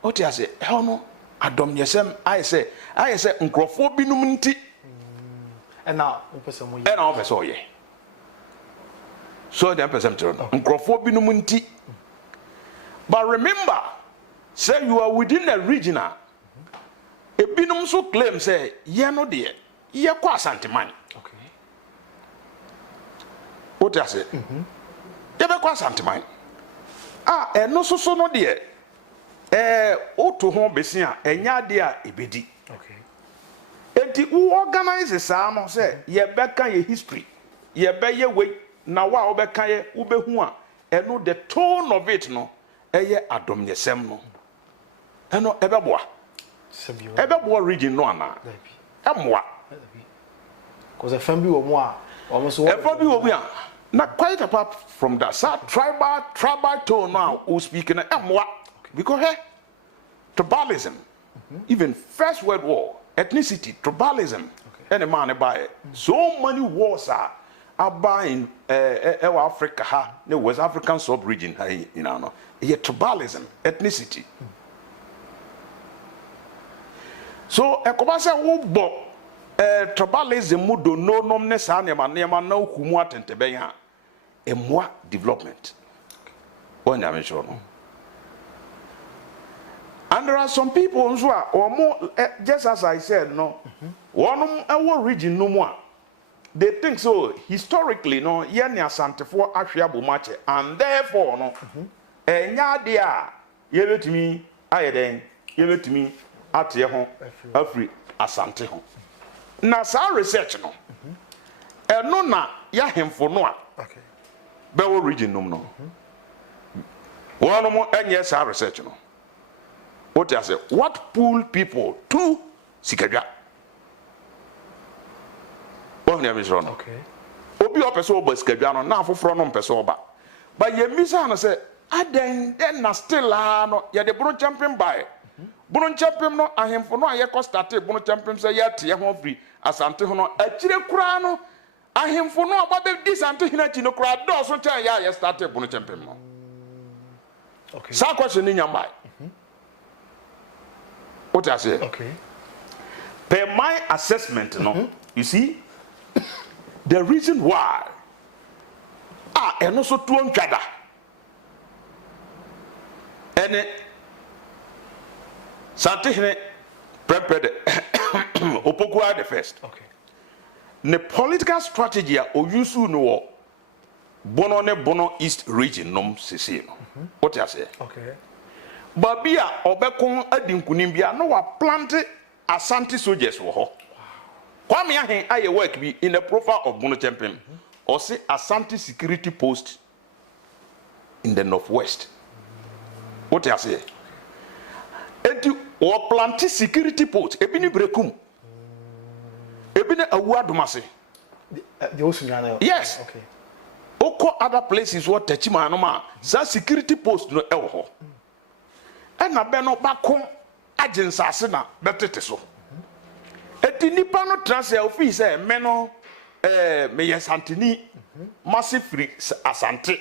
What I say, honor, Adam Yasem, I say, Uncrophobinumenti. And now, yeah. So the person, but remember, say you are within a regional. A binum so claim say, yeah, no dear, yeah, qua santiman. What I say? Yeah, qua santiman. And no so no dear. O to home besia, and ya dear, ebedi. Enti who organizes no say ye beka ye history ye be ye way na wa obeka ye ubehu a eno the tone of it no eye adom yesem no eno ebeboa region no ana emoa cause a family wo mo a almost a family wo a na quite apart from that tribal tone now who speaking emoa because tribalism even First World War ethnicity, tribalism, and a man by so many wars are buying Africa, the West African sub-region, you know, tribalism, ethnicity. So, a commercial who bought tribalism, mudo no nomness, nema no humwat and tebeya, a more development. One I'm sure. And there are some people who are or more, just as I said, no, one our region no more. They think so historically, no, yenya sante for actually mache, and therefore, no, and yadia, ye let me, I then, ye let me at your home, every asante home. Now, some research, no, and no, na, ya him for no, okay, Bewo region, no, one more, and yes, our research, no. What I say? What pull people to Sikadja? Okay. Obi opeso oba Sikadja no na afoforo no mpeso oba. But ye misa na say aden na still no ye de Bonokyempem buy. Bonokyempem no ahemfo no aye ko start Bonokyempem say ye te ho free asante ho no akire kura no ahemfo no aba be disante hinachi no kura do so chan ya ye start Bonokyempem no. Okay. Sa question ni nyamba. What I say? Okay. Per my assessment, no, you see, the reason why, and also to unchada, and Santihne prepared Opokwa the first. Okay. The political strategy or use no Bono East region nom sisi no. What I say? Okay. Babia obekon adinkunimbia no wa plant Asante soldiers wo ho. Kwame Ahen aye work be in the profile of Bonokyempem or say Asante security post in the northwest. What you say? Enti or planti security post ebini brekum. Ebini awua domase. The Osunyana. Yes. Okay. Oko other places what techima no ma sa security post no ewo ho. Na be no bako aginsase na betete so. Eti nipa no transfer office say me no me yesantini massive free asante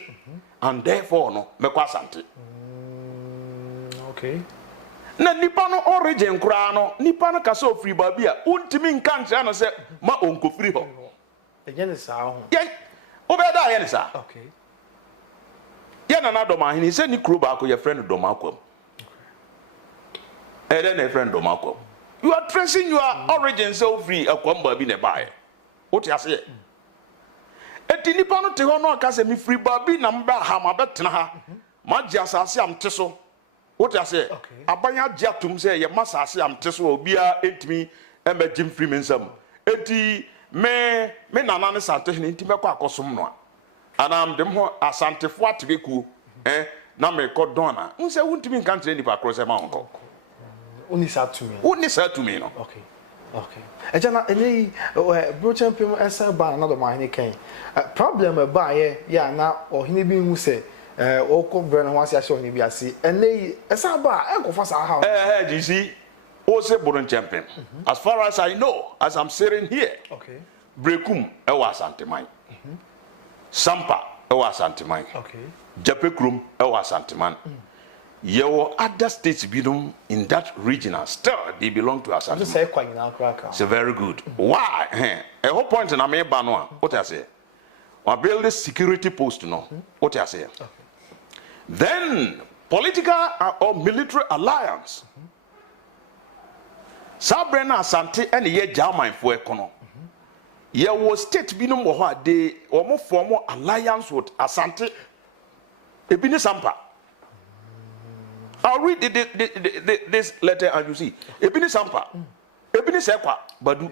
and therefore no me kwa asante. Okay. Na nipa no origin kura no nipa no kasa ofiri ba bia untimi nka nkyere no say ma onko free ho. Again is how. Yeah. Obeda ye ne sa. Okay. Ye na Dormaahene say ni kuro ba ko ye friend Dormaa. And then a friend Dormaa. You are tracing your origin so free a kwamba bi ne bae. What you say? Eti nipa no te ho no aka say me free ba bi na mba ha ma betena ha. Ma gye asase am te so. What you say? Abanya gye atum say ye ma asase am te so obi a entimi e ma gym free mensam. Eti me nana ne sante ne ntimi kwa akosom no a. Anam dem ho asantefo atebeku na me ko dona. Unse wuntimi nka ntre nipa kro se ma onko. Only sad to me. Only sad to me, no. Okay. Okay. Ejana any Bonokyempem esa ba na Dormaahene kan. Problem ba ya na ohine bi hu se oko bre na hwase ahye ohine bi ase. Ene esa ba e ko fa sa ha. You see, also Bonokyempem. As far as I know, as I'm sitting here. Okay. Brekum e wa Asante man. Sampa e wa Asante man. Okay. Japekrum e wa Asante man. Your other states belong in that region and still they belong to us. So very good. Why? A whole point in Ameba, what I say? I build a security post, no. What I say? Then political or military alliance. Sabrina Asante and ye German for econo. Ye was state binum or they or more formal alliance with Asante. Ebini Sampa. I'll read this letter and you see. Ebini Sampa, Ebini Sekwa, Badu.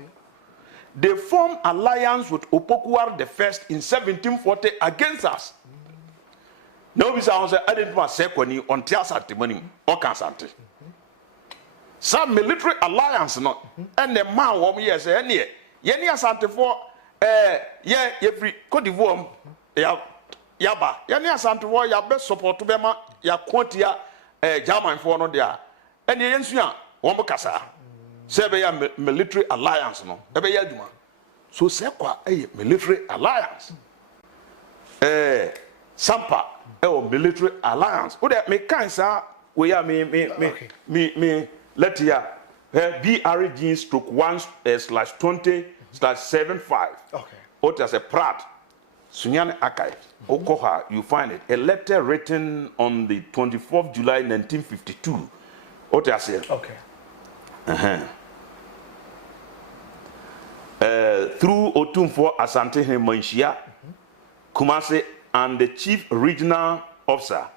They formed alliance with Opokuwar the First in 1740 against us. No, we say I didn't want Sekwa ni on Tiasante money or Kansante. Some military alliance no, and the man wom yes any yeni asante for ye free Cote d'Ivoire yaba yeni asante for ya best support to bema ya quantia. German for no there. And the Yensuya, one kasa. Sebe ya military alliance no. Ebe ya juma. So sekwa military alliance. Sampa military alliance. O de me kansa we ya me let ya BRG/1/20/75. Okay. What as a prat. Sunyane Akai, Okoha, you find it. A letter written on the 24th July 1952. What I say? Okay. Through Otumfo Asante Manshia, Kumase, and the Chief Regional Officer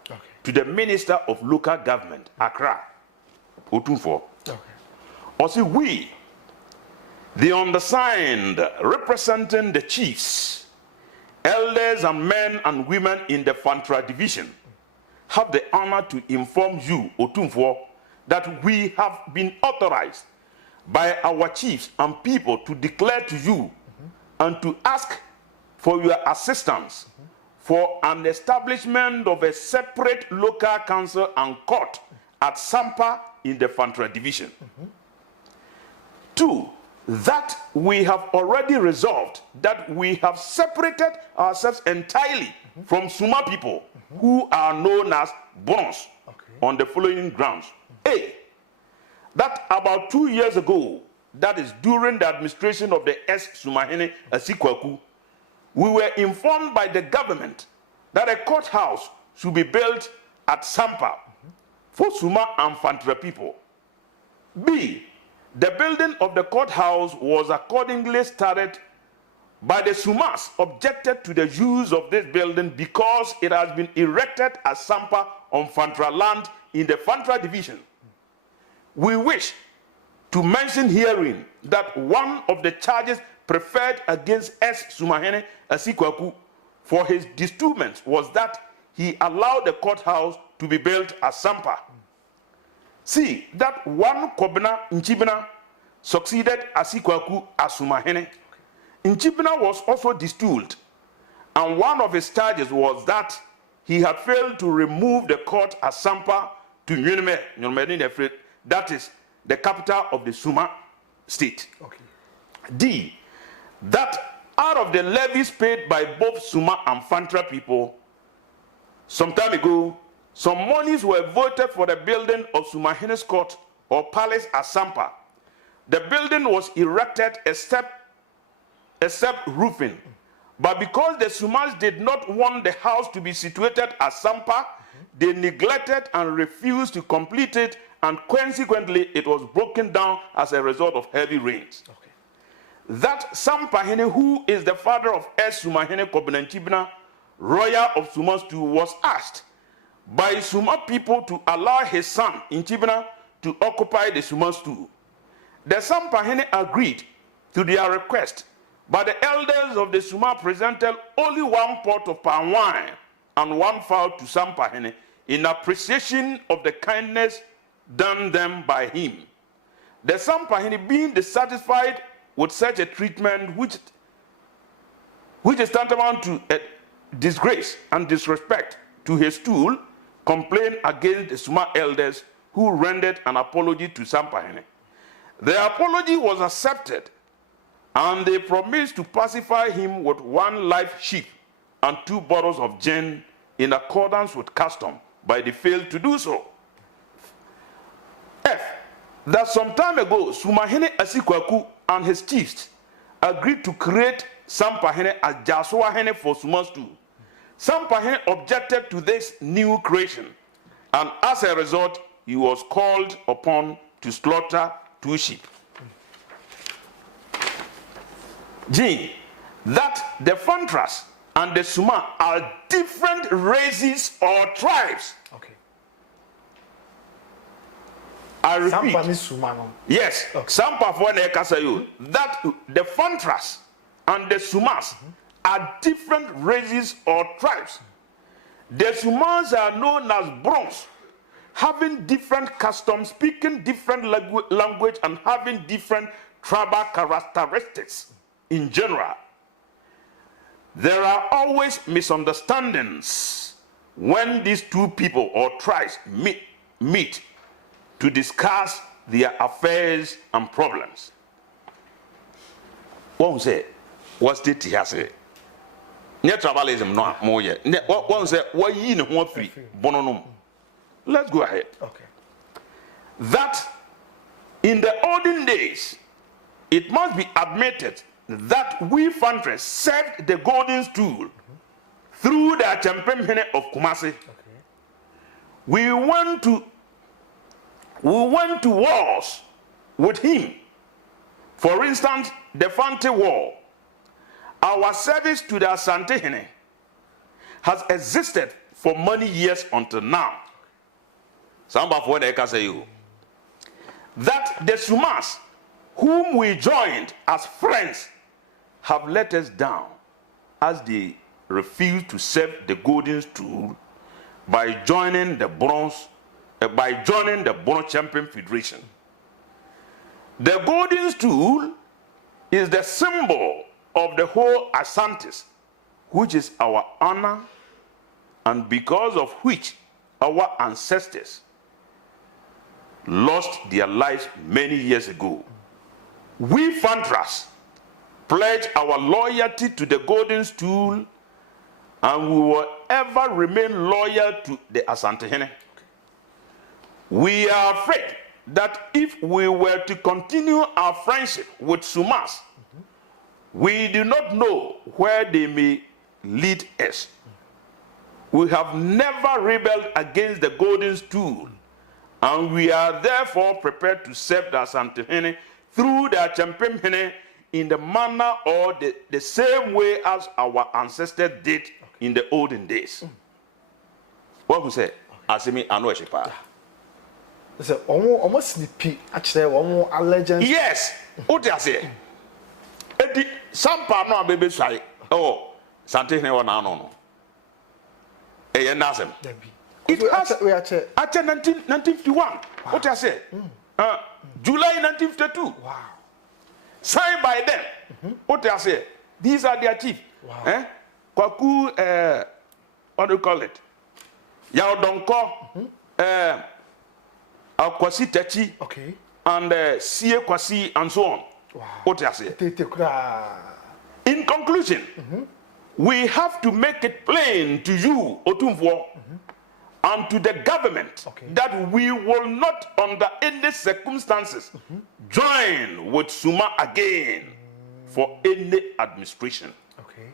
to the Minister of Local Government, Accra, Otumfo. Okay. Also, we, the undersigned, representing the chiefs, elders and men and women in the Fantra division, have the honor to inform you, Otumfo, that we have been authorized by our chiefs and people to declare to you and to ask for your assistance for an establishment of a separate local council and court at Sampa in the Fantra division. 2, that we have already resolved that we have separated ourselves entirely from Suma people who are known as Bonos on the following grounds. A, that about 2 years ago, that is during the administration of the Dormaahene Asikwaku, we were informed by the government that a courthouse should be built at Sampa for Suma and Fantra people. B, the building of the courthouse was accordingly started, but the Sumas objected to the use of this building because it has been erected at Sampa on Fantra land in the Fantra division. We wish to mention herein that one of the charges preferred against S. Sumahene Asikwaku for his disturbance was that he allowed the courthouse to be built as Sampa. See, that one Kobina Nchibina succeeded Asikwaku as Sumahene. Nchibina was also disturbed, and one of his charges was that he had failed to remove the court as Sampa to Nyume, that is the capital of the Suma state. Okay. D, that out of the levies paid by both Suma and Fantra people, some time ago, some monies were voted for the building of Sumahene's court or palace at Sampa. The building was erected except roofing. But because the Sumas did not want the house to be situated at Sampa, they neglected and refused to complete it, and consequently it was broken down as a result of heavy rains. Okay. That Sampahene, who is the father of S. Sumahene Kobinanchibina, royal of Sumas too, was asked by Suma people to allow his son Inchibina to occupy the Sumas too. The Sampahene agreed to their request, but the elders of the Suma presented only one pot of palm wine and one fowl to Sampahene in appreciation of the kindness done them by him. The Sampahene, being dissatisfied with such a treatment, which is tantamount to a disgrace and disrespect to his stool, complained against the Suma elders, who rendered an apology to Sampahene. The apology was accepted, and they promised to pacify him with one live sheep and 2 bottles of gin in accordance with custom, but they failed to do so. F, that some time ago, Sumahene Asikwaku and his chiefs agreed to create Sampahene as Jaswahene for Sumas too. Sampahene objected to this new creation, and as a result, he was called upon to slaughter 2 sheep. G, that the Fantras and the Suma are different races or tribes. Okay. I repeat. Sampa ni Suma no. Yes. Okay. Sampa for ne kasayo. That the Fantras and the Sumas are different races or tribes. The Sumas are known as Bronze, having different customs, speaking different language, and having different tribal characteristics in general. There are always misunderstandings when these 2 people or tribes meet to discuss their affairs and problems. One say, what's the tea? Ne tribalism no more yet. One say, what ye no more free? Bononum. Let's go ahead. Okay. That in the olden days, it must be admitted that we Fantres served the golden stool through the Champemhene of Kumasi. Okay. We went to wars with him. For instance, the Fante War. Our service to the Asantehene has existed for many years until now. Somebody for the say that the Sumas, whom we joined as friends, have let us down as they refused to serve the golden stool by joining the Bonokyempem Federation. The golden stool is the symbol of the whole Asantes, which is our honor, and because of which our ancestors lost their lives many years ago. We Fantras pledge our loyalty to the golden stool, and we will ever remain loyal to the Asantehene. We are afraid that if we were to continue our friendship with Sumas, we do not know where they may lead us. We have never rebelled against the golden stool, and we are therefore prepared to serve the Asantehene through the Champemhene in the manner or the same way as our ancestors did in the olden days. What we say? Asimi Anoeshipa. say almost snippy actually legend. Yes, what you say? Edi sampa no abebe swai. Oh, sante ne wona no. Eye nasem. It has actually 1951. What you say? July 1952. Wow. Signed by them. What you say? These are their chief. Wow. Kwaku what do you call it? Yao Donko Akwasi Techi. Okay. And Sie Kwasi and so on. Wow. What you say? In conclusion, we have to make it plain to you, Otumfo, and to the government that we will not, under any circumstances, join with Suma again for any administration. Okay.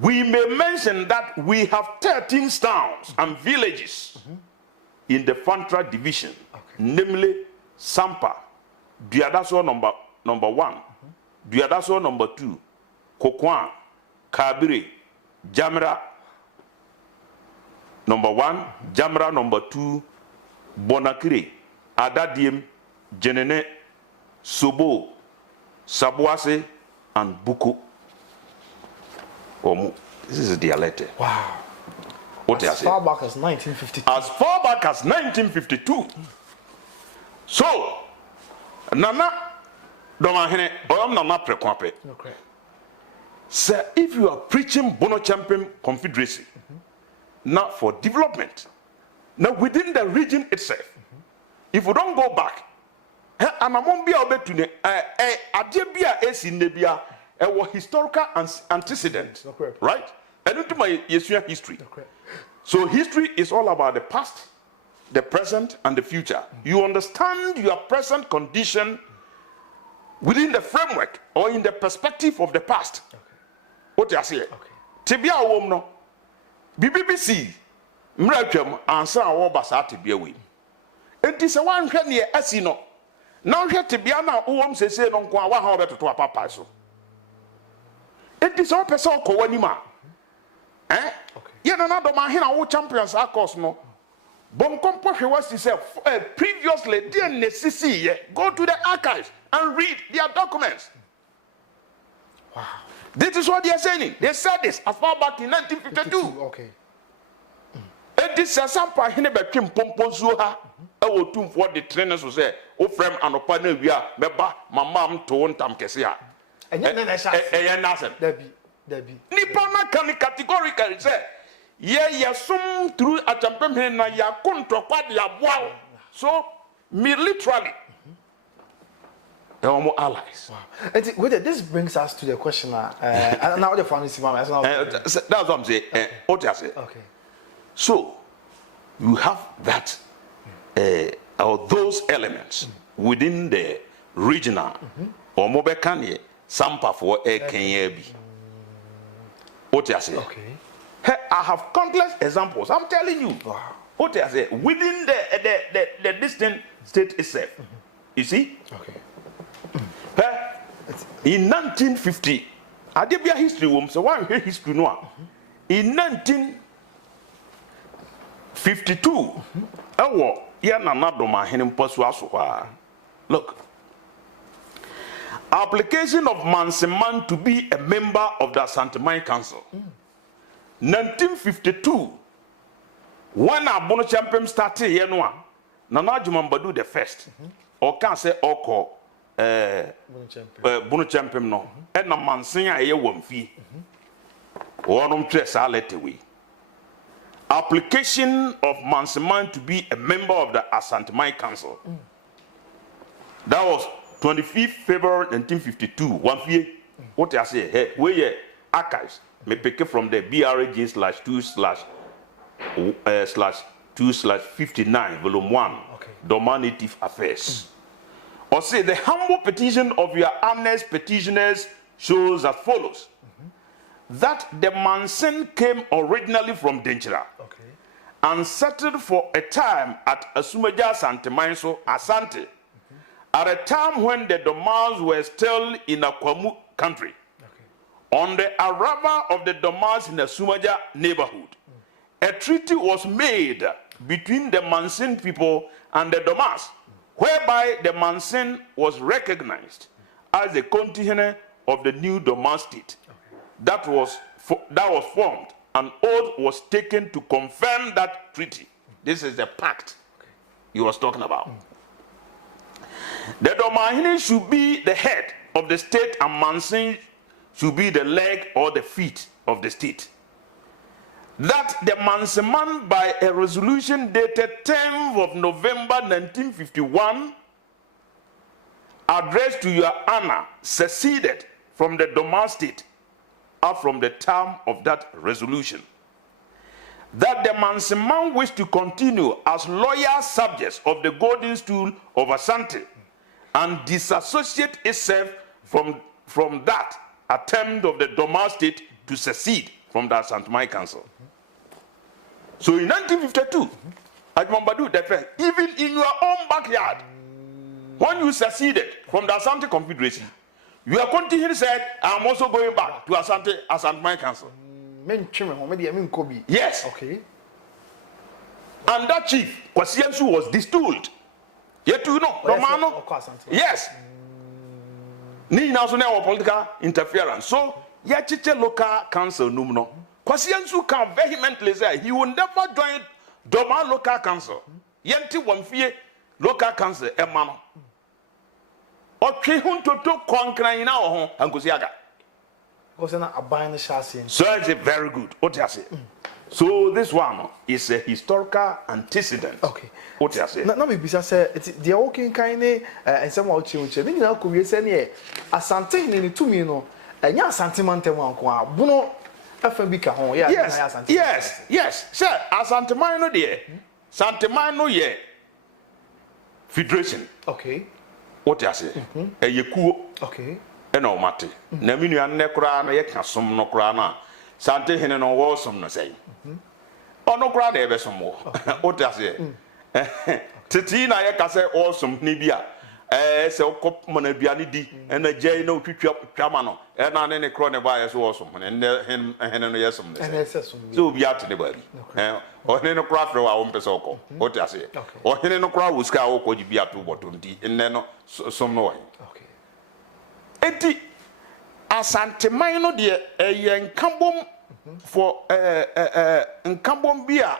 We may mention that we have 13 towns and villages in the Fantra division, namely Sampa, Duadaso number 1, Duadaso number 2, Kokwan, Kabiri, Jamra number 1, Jamra number 2, Bonakiri, Adadiem, Jenene, Sobo, Sabuase, and Buku. This is their letter. Wow. What as far back as 1952. As far back as 1952. So, Nana Dormaahene, or Nana Prekwape. Okay. Sir, if you are preaching Bonokyempem Confederacy, not for development, now within the region itself, if we don't go back, and I won't be able to Adebia is in Nebia, a historical antecedent, right? And into my Yeshua history. So history is all about the past, the present, and the future. You understand your present condition within the framework or in the perspective of the past. What you say? Tibia womno. BBC mratwam ansa wo basa tibia we. Enti se wan hwe ne asi no. Na hwe tibia na wom sese no nko a wa ha obetoto apapa so. Enti se opese okowanima. Na Dormaahene na wo champions across no. Bonkompo hwe wasi say previously there necessity go to the archives and read their documents. Wow. This is what they are saying. They said this as far back in 1952. Okay. And this is sampa hene betwem pomponso ha e wo tumfo the trainers so say o frem anopa na wi a meba mamam to ntam kese ha. Enye na sha. Eye na asem. Dabi. Nipa na kan categorically say ye sum through Achampem he na ya kontokwa de aboa. So me literally allies. Wow. This brings us to the question and now the family that's what I'm saying. What I say. Okay. So you have that or those elements within the regional or mobekanye sampa for a Kenyabi. What I say. Okay. I have countless examples. I'm telling you. Wow. What I say within the distant state itself. You see? Okay. In 1950, Adebia history wom so one history no. In 1952, ewo ya na Dormaahene mposo aso ha. Look. Application of Manseman to be a member of the Santemai Council. 1952, when Bonokyempem started here no, Nana Jumambadu the first, or can say oko Bonokyempem no, and na mansen a ye wamfi. Onom tres away. Application of Manseman to be a member of the Santemai Council. That was 25th February 1952. One year. What I say? Hey, where ye archives? Me pick it from the BRAG/2/2/59 volume 1. Dormaa Native Affairs. Or say the humble petition of your honest petitioners shows as follows. That the Mansen came originally from Denchira and settled for a time at Asumeja Santemaiso Asante at a time when the Dormaas were still in Akwamu country. On the arrival of the Dormaas in the Asumeja neighborhood, a treaty was made between the Mansin people and the Dormaas, whereby the Mansin was recognized as the contingent of the new Dormaa state. That was formed. An oath was taken to confirm that treaty. This is the pact he was talking about. The Dormaahene should be the head of the state, and Mansin should be the leg or the feet of the state. That the Manseman, by a resolution dated 10th of November 1951, addressed to Your Honor, seceded from the Dormaa state up from the term of that resolution. That the Manseman wished to continue as loyal subjects of the golden stool of Asante and disassociate itself from that attempt of the Dormaa state to secede from the Asante Council. So in 1952, Ajmambadu declared, even in your own backyard, when you seceded from the Asante Confederation, your contingent said, I'm also going back to Asante Council. Yes. Okay. And that chief, Kwasiensu, was distilled. Yet you know, Romano. Yes. Ni now so now political interference. So, Yachiche local council numno. Kwasiensu can vehemently say he will never join Dormaa local council. Yenti wamfie local council emano. Okay, hunto konkran ina ho ankusiaga. So it's very good. What you say? So this one is a historical antecedent. Okay. What you say? Na me bisa say the walking kind and some out change. Me na ko we say ne Asante ni tumi no. Enya Asante mantem anko a buno afa bi ka ho. Yes. Sir, Asante man no there. Asante man no ye federation. Okay. What you say? Yekuo. Okay. Ena o mate na minu ya nne kura na ye kasom no kura na Sante hene no wo som no sei ono kura na ebe som wo o ta se titi na ye ka se o som ni bia se okop mo na biane di ena jey na otwitwa twama no ena ne kura ne ba ye so wo som hene no ye som ne so obi ate ne ba bi o hene no kura fre wa wo mpese okọ o ta se o hene no kura wo ska wo ko ji bia to botom di enne no som no wa. Eti Asante man no de nkambom for nkambom bia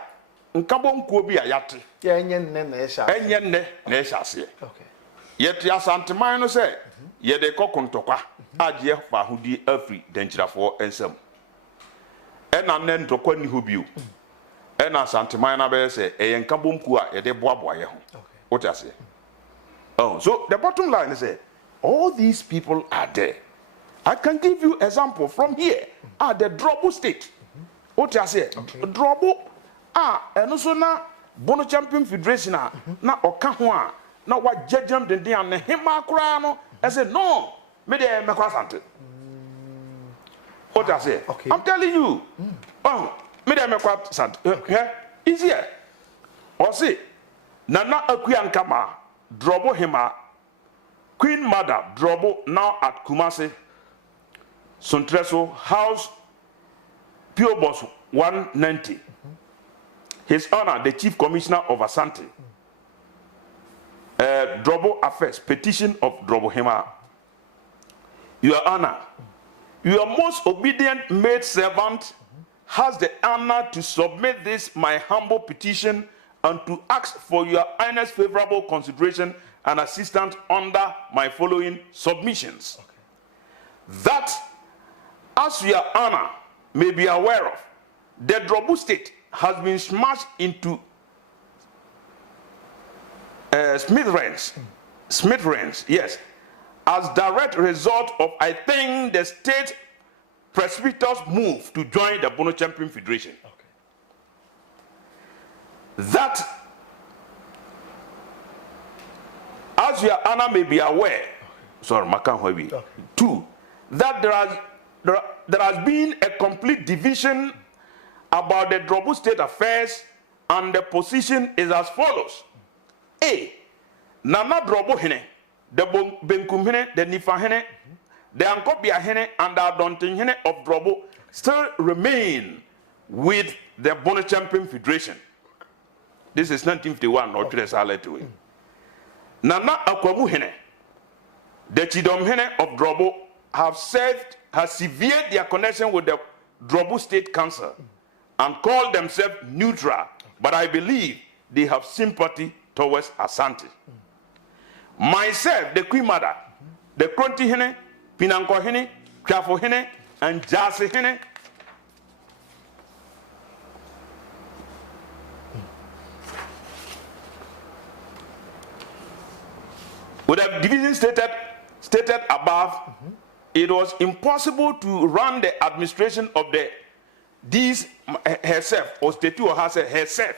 nkambom kuo bia yate enye nne na esha se okay yet Asante man no say ye de kokontokwa agye fa hudi afri denchirafo ensam ena nne ntokwa ni hobio ena Asante man na be say nkambom kuo a ye de boaboa ye ho what you say. Oh, so the bottom line is all these people are there. I can give you example from here. The Drobo state. What I say? Drobo. And also na Bonokyempem Federation na Okahwa. Na what judgem den dey and him akura no. I said no. Me dey me kwasante. What I say? Okay. I'm telling you. Oh, me dey me kwasante. Okay. Easier. Or say Nana Akuyankama Drobo hima Queen Mother Drobo now at Kumasi, Sontreso House, P.O. Box 190. His Honor, the Chief Commissioner of Asante, Drobo Affairs, petition of Drobo Hema. Your Honor, your most obedient maid servant has the honor to submit this my humble petition and to ask for your earnest favorable consideration and assistance under my following submissions. Okay. That, as your honor may be aware of, the Drobo state has been smashed into smithereens, yes, as direct result of, I think, the state precipitous move to join the Bonokyempem Federation. Okay. That, as your honor may be aware, sorry, okay. Two, that there has been a complete division about the Drobo state affairs, and the position is as follows. A, Nana Drobo hene, the Benkum hene, the Nifa hene, the Ankobia hene, and the Adontin hene of Drobo still remain with the Bonokyempem Federation. This is 1951, not to the salad. Nana Akwamuhene, the Chidomhene of Drobo, has severed their connection with the Drobo State Council and called themselves neutral, but I believe they have sympathy towards Asante. Myself, the Queen Mother, the Krontihene, Pinankohene, Krafohene, and Jasihene, with the division stated above, it was impossible to run the administration of these herself, or state or herself,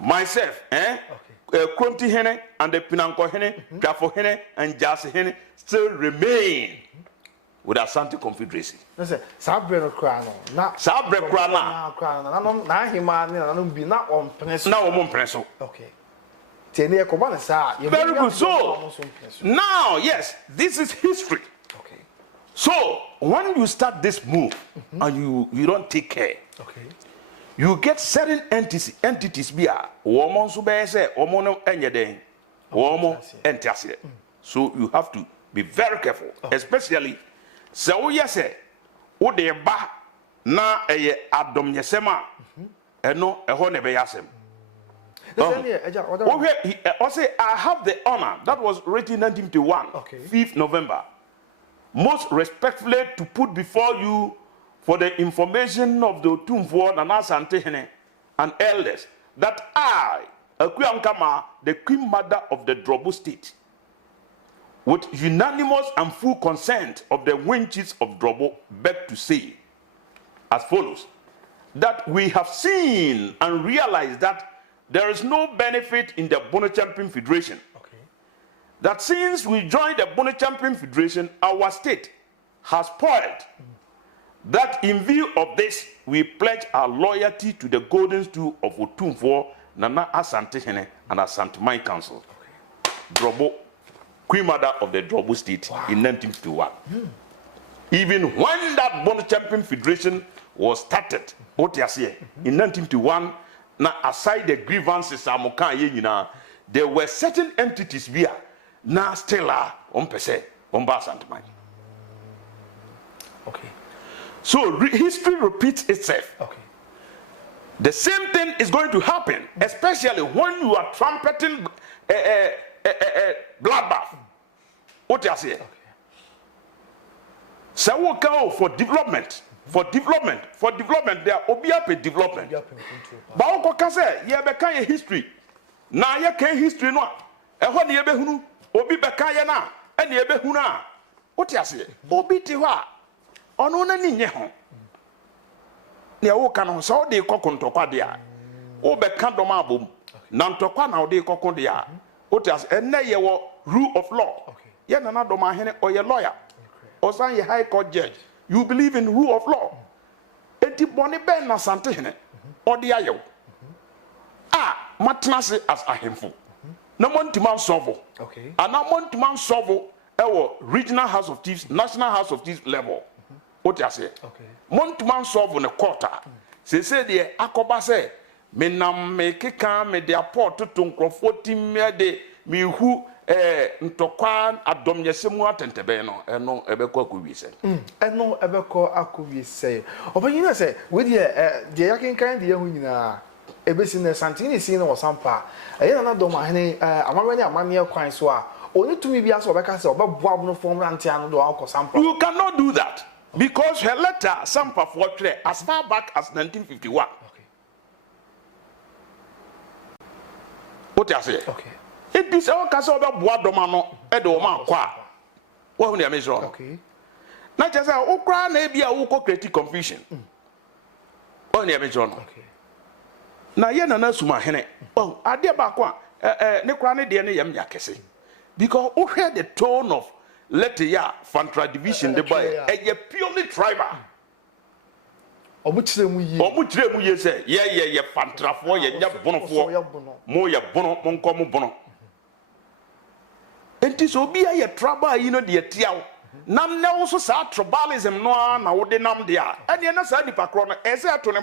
myself, Krontihene and the Pinankohene, Krafohene, and Jasihene still remain with Asante Confederacy. Sabre Krano, na Sabre Krana, na hima na bi na ompreso. Na ompreso. Okay. Very good. So now, yes, this is history. Okay. So when you start this move and you don't take care, okay, you get certain entities be a woman so be say woman enyeden woman entiase. So you have to be very careful, especially so say wo de ba na eye adom yesema eno eho ne be yasem. I have the honor, that was written in 1951, 5th November, most respectfully to put before you for the information of the Otumfuo and Asante and elders that I, Akwiankama, the Queen Mother of the Drobo State, with unanimous and full consent of the winches of Drobo, beg to say as follows, that we have seen and realized that there is no benefit in the Bonokyempem Federation. Okay. That since we joined the Bonokyempem Federation, our state has spoiled. That in view of this, we pledge our loyalty to the golden stool of Otumfuo, Nana Asante Hene, and Asante Mai Council. Okay. Drobo, Queen Mother of the Drobo State in 1951. Even when that Bonokyempem Federation was started, in 1951, now, aside the grievances, there were certain entities here now still are on Pese, on Basantamai. Okay. So history repeats itself. Okay. The same thing is going to happen, especially when you are trumpeting bloodbath. What you say? So we go for development. For development, there will be a development. But what can say? You have a history. Now you can history no. And when you be hunu, obi bekaya na, and you be huna. What you say? Obi tiwa. Ono na ni nye ho. Ne wo kan ho so de kokon tokwa dia. O be kan do ma bom. Na ntokwa na o de kokon dia. What you say? Enne ye wo rule of law. Ye na na Dormaahene or ye lawyer. Or san ye high court judge. You believe in rule of law. Enti boni ben na Asante Hene or the ayo. Matnase as ahemfo. Na montiman solve. Okay. And na montiman solve our regional house of chiefs, national house of chiefs level. What you say? Okay. Montiman solve on a quarter. Say the akoba say me nam me keka me de aport to nkrofo me de me hu ntokwa adom yesemu atentebe no eno ebekọ akọwiese eno ebekọ akọwiese obanyina se we de yakenkan de yahu nyina ebesi na santini si na osampa eye na Dormaahene amamani amane kwan so a oni tumi bia so obeka se obeboa bono form antia no do akosampa. You cannot do that because her letter sampa for three as far back as 1951. Okay. What you say? Okay. It is all caso about Boadomano, Edoma qua. What we are measuring. Okay. Not just a okra, maybe a woko creative confusion. Only a measuring. Okay. Now, Yana Nasumahene. Oh, I dear Bakwa, Necrane de Yam Yakesi. Because who heard the tone of Letia Fantra division, the boy, a purely tribal. Omuchre mu ye say, ye Fantra for ye bono for more ya bono moncomo bono. And this will be a trouble, you know, the tiao. nam na wo so sa tribalism no na wo de nam de a ene na sa nipa kro no ese to ne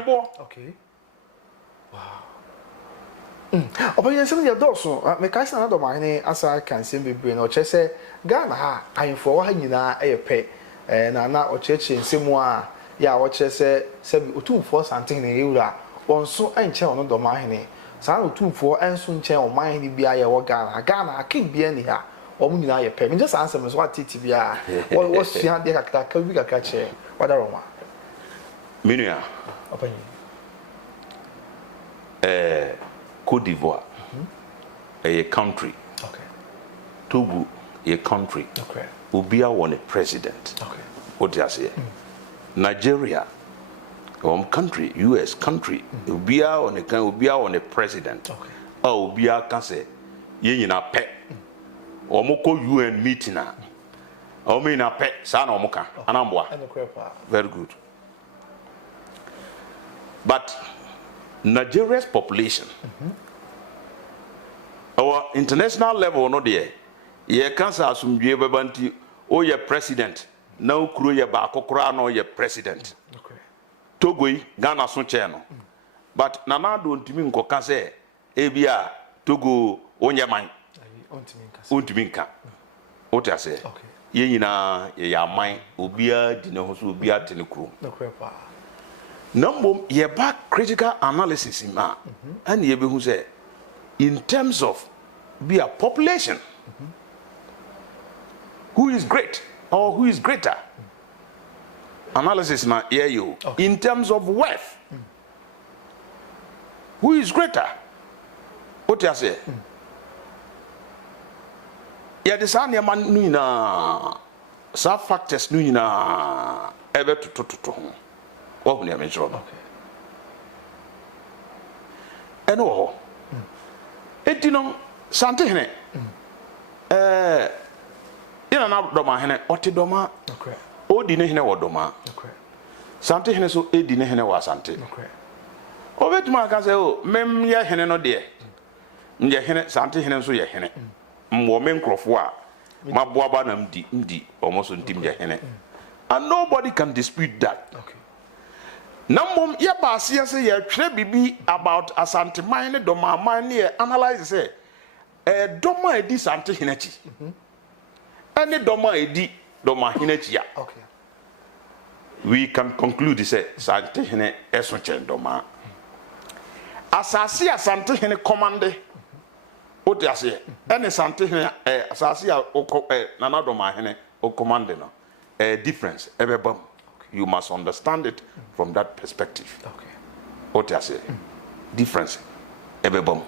bo okay Open some of the make us another mine as I can see me bring or chese Ghana ha I for what nyina e pay na na o cheche nsemu a ya o chese se otumfo something na ewura wonso enche ono Dormaahene sa otumfo enso nche o man ni bia ye wo Ghana akin bia ni ha o mu nyina ye pay me just answer me so what titi bia what sua de kakta ka bi kakra che wada roma minua open Côte d'Ivoire, a country. Okay. Togo, a country. Okay. Ubia won a president. Okay. What do you say? Nigeria, country, US country. Ubia on a president. Okay. Oh, Ubia can say, ye na pet. Omoko UN meeting na. Omi na pet. Sana omoka. Anambwa. Very good. But Nigeria's population, our international level, no there. Ye cancer asumdue bebanti. Oh, ye president. Now, crew ye ba kokora no ye president. Okay. Togo, Ghana so cheno. But Nana don't mean kokase. Ebia Togo onye man. Untiminka. What I say? Okay. Ye na ye ya man. Ubia dine hosu ubia tenekru. Number ye back critical analysis in ma and ye be who say in terms of be a population who is great or who is greater analysis na hear you in terms of wealth who is greater what you say ya the san ya man nu na sa factors nu na ebe to what will you mention? Okay. And oh, it you know, Santihene. In an out Dormaahene, Otidoma. Okay. O dinehene or Dormaa. Okay. Santihene so a dinehene was Santi. Okay. Over to my can say, oh, mem ya hene no dear. Ya hene, Santihene so ya hene. Woman crofwa. My boabanam di, almost on Tim ya hene. And nobody can dispute that. Okay. Namom ye ba sia say ye twa bibi about asante man ne doma man ne analyze say doma edi sante hinechi any doma edi doma hinechi ya okay we can conclude say sante hine eso chen doma asase asante hine commande o de ase any sante hine asase a nana doma hine o commande no difference ebebam. You must understand it from that perspective. Okay. What I say? Difference. Okay.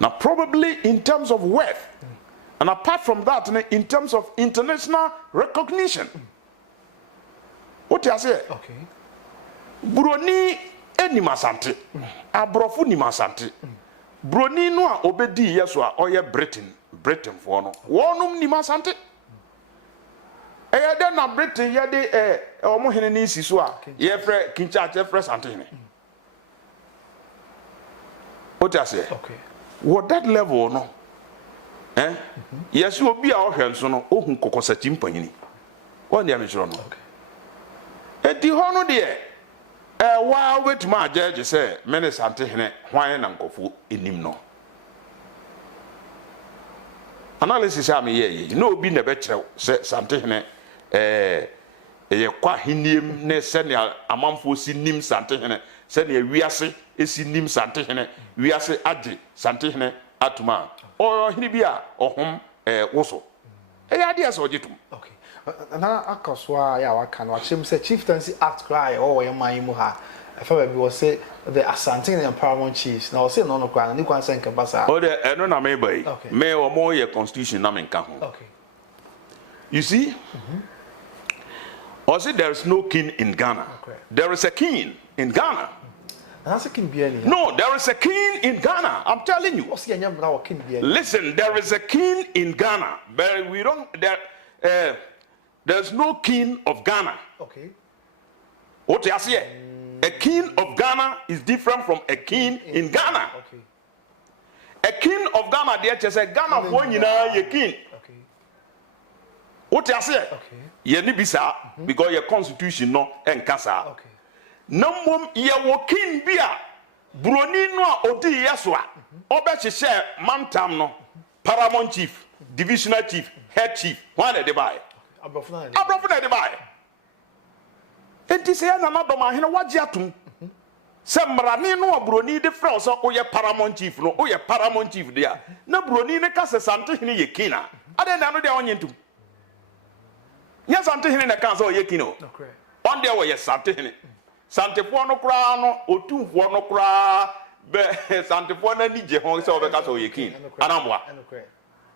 Now, probably in terms of wealth, and apart from that, in terms of international recognition. What I say? Okay. Broni eni masante, abrofu ni masante. Broni no a obedi yeswa oye Britain for no. Wonum ni masante. Then na Britain ye de omo hene ni si so a ye frɛ kincha che frɛ Santihene. What I say? Okay. What that level no? Yes obi a ohwɛ nso no ohun kokosachi mpanyini. What dey amechro no? Okay. Edi ho no de wa wetuma agege say mene Santihene hwan na nkofo enim no. Analysis am ye no obi na be kyerɛ say Santihene ye kwa hiniem ne sene amamfo si nim Santihene sene wiase esi nim Santihene wiase age Santihene atuma o hini bia ohom woso ya de ase ogitum okay na akoswa ya waka no achim say chieftaincy act cry o ye man mu ha afa ba bi wo say the Asantehene and paramount chiefs na o say no no kwa ni kwan senka basa o de eno na me bai me o mo ye constitution na me nka ho okay you see or say there is no king in Ghana. Okay. There is a king in Ghana. That's a king. No, there is a king in Ghana. I'm telling you. Listen, there is a king in Ghana, but we don't. There's no king of Ghana. Okay. What you say? A king of Ghana is different from a king in Ghana. Okay. A king of Ghana, there just a Ghana one, you know, a king. What you say? Ye ni bisa because your constitution no enkasa. Okay. Namom ye wokin bia broni no a odi yeswa. Obe hye mantam no paramount chief, divisional chief, head chief. One de buy. Abrofo na de buy. Enti se na na Dormaahene wagye atum. Se mrani no broni de fra so oye paramount chief no oye paramount chief dia. Na broni ne ka se Santehene ye kina. Ade na no de onye ntum. Yes, Santehene na kan so ye kino. On there we Santehene. Santefo no kra no otumfo no kra be Santefo na ni je ho se obeka so ye kin. Anamwa.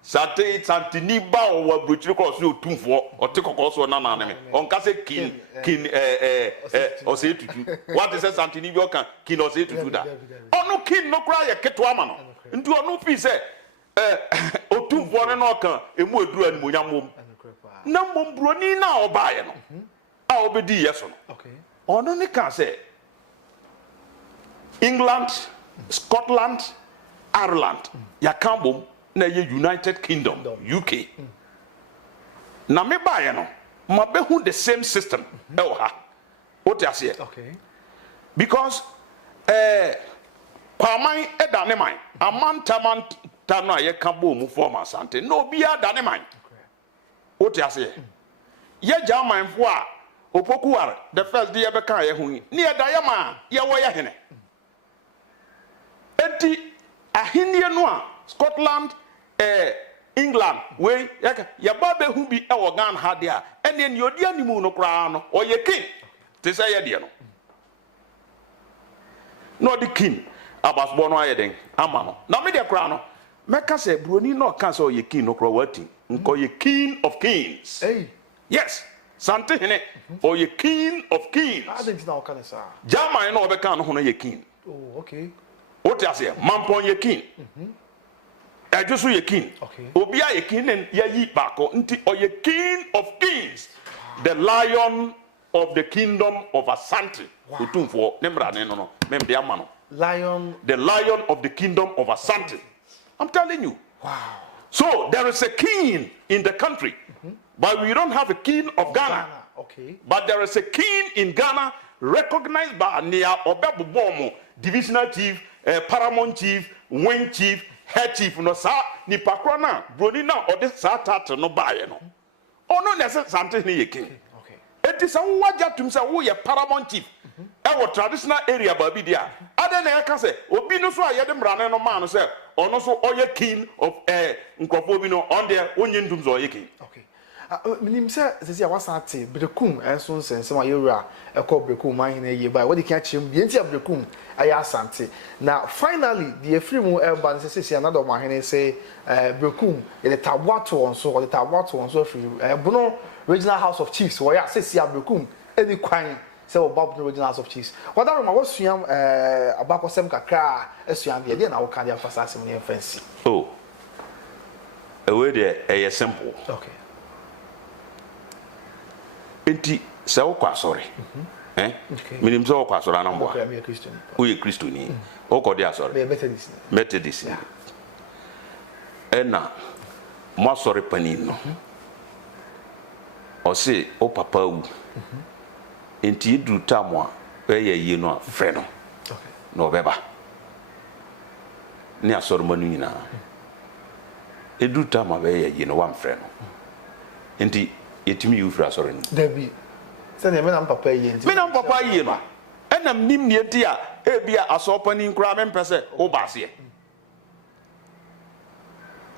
Santini ba o wa bruchiri ko so otumfo o te kokko so na na me. On ka se kin o se tutu. What is Santini bi o kan kin o se tutu da. Ono kin no kra ye keto ama no. Ntu ono fi se otumfo no kan emu eduru ani monyamom. Na mombroni na obaye no a obedi yeso no okay ono ne kan say England, Scotland, Ireland ya kambom na ye United Kingdom UK na me baye no mabehu the same system e wo ha what you say okay because kwaman e dane man amantaman tano ye kambom mu form asante no bia dane man what you say ye jaman fo a opokuwar the first day be kan ye hu ni e da ye ma ye wo ye hene enti ahenie no a Scotland England we ye ba be hu bi e wo Ghana ha de a ene ni odi animu no kra no o ye king te say ye de no the king abasbo no aye den ama no na me de kra no meka say broni no kan say o ye king no kra wati nko ye king of kings hey yes Santehene or ye king of kings I didn't know kan say German no be kan no ho ye king oh okay what you say mampon ye king ejusu ye king okay obia ye king nen ye yi bako nti o ye king of kings the lion of the kingdom of Asante otumfo ne mrane no no mem de ama no lion the lion of the kingdom of Asante I'm telling you wow so there is a king in the country but we don't have a king of Ghana. Okay. But there is a king in Ghana recognized by Nia Obebubomo, divisional chief, paramount chief, wing chief, head chief. No sa ni pakrona bronina or this sata no buy no. Oh no, necessarily something ni king. Okay. It is a waja to say who ye paramount chief. Our traditional area baby dia. Other than I can say, Obi no so I had them running no man say, or no so all ye king of Nkofobino on there onion dooms or ye king. Okay. Minim say I was at Brekum and so sense my area a call Brekum mine ye by what you catch him the entire Brekum I asante. Now finally the free mo urban says another Dormaahene say Brekum the Tawato on so or the Tawato on so free Bono regional house of chiefs where I say Brekum any quine say about the regional house of chiefs. What I was suam abako sem kakra esuam de na wo kan dia fasase mo fancy. Oh. A way there simple. Okay. Enti se wo kwa sori minim se wo kwa sori anambo okay me Christian wo ye Christoni wo ko dia sori me Methodist ena mo sori panin no o se o papa wu enti dru tamwa we ye yi no afre no okay no beba ni asori manu nyina edu tamwa we ye yi no wa mfre no enti yetimi ufra sorry no David say me na papa yi enti me na papa yi no enam nim ne enti a ebia asopani nkura me mpese wo baase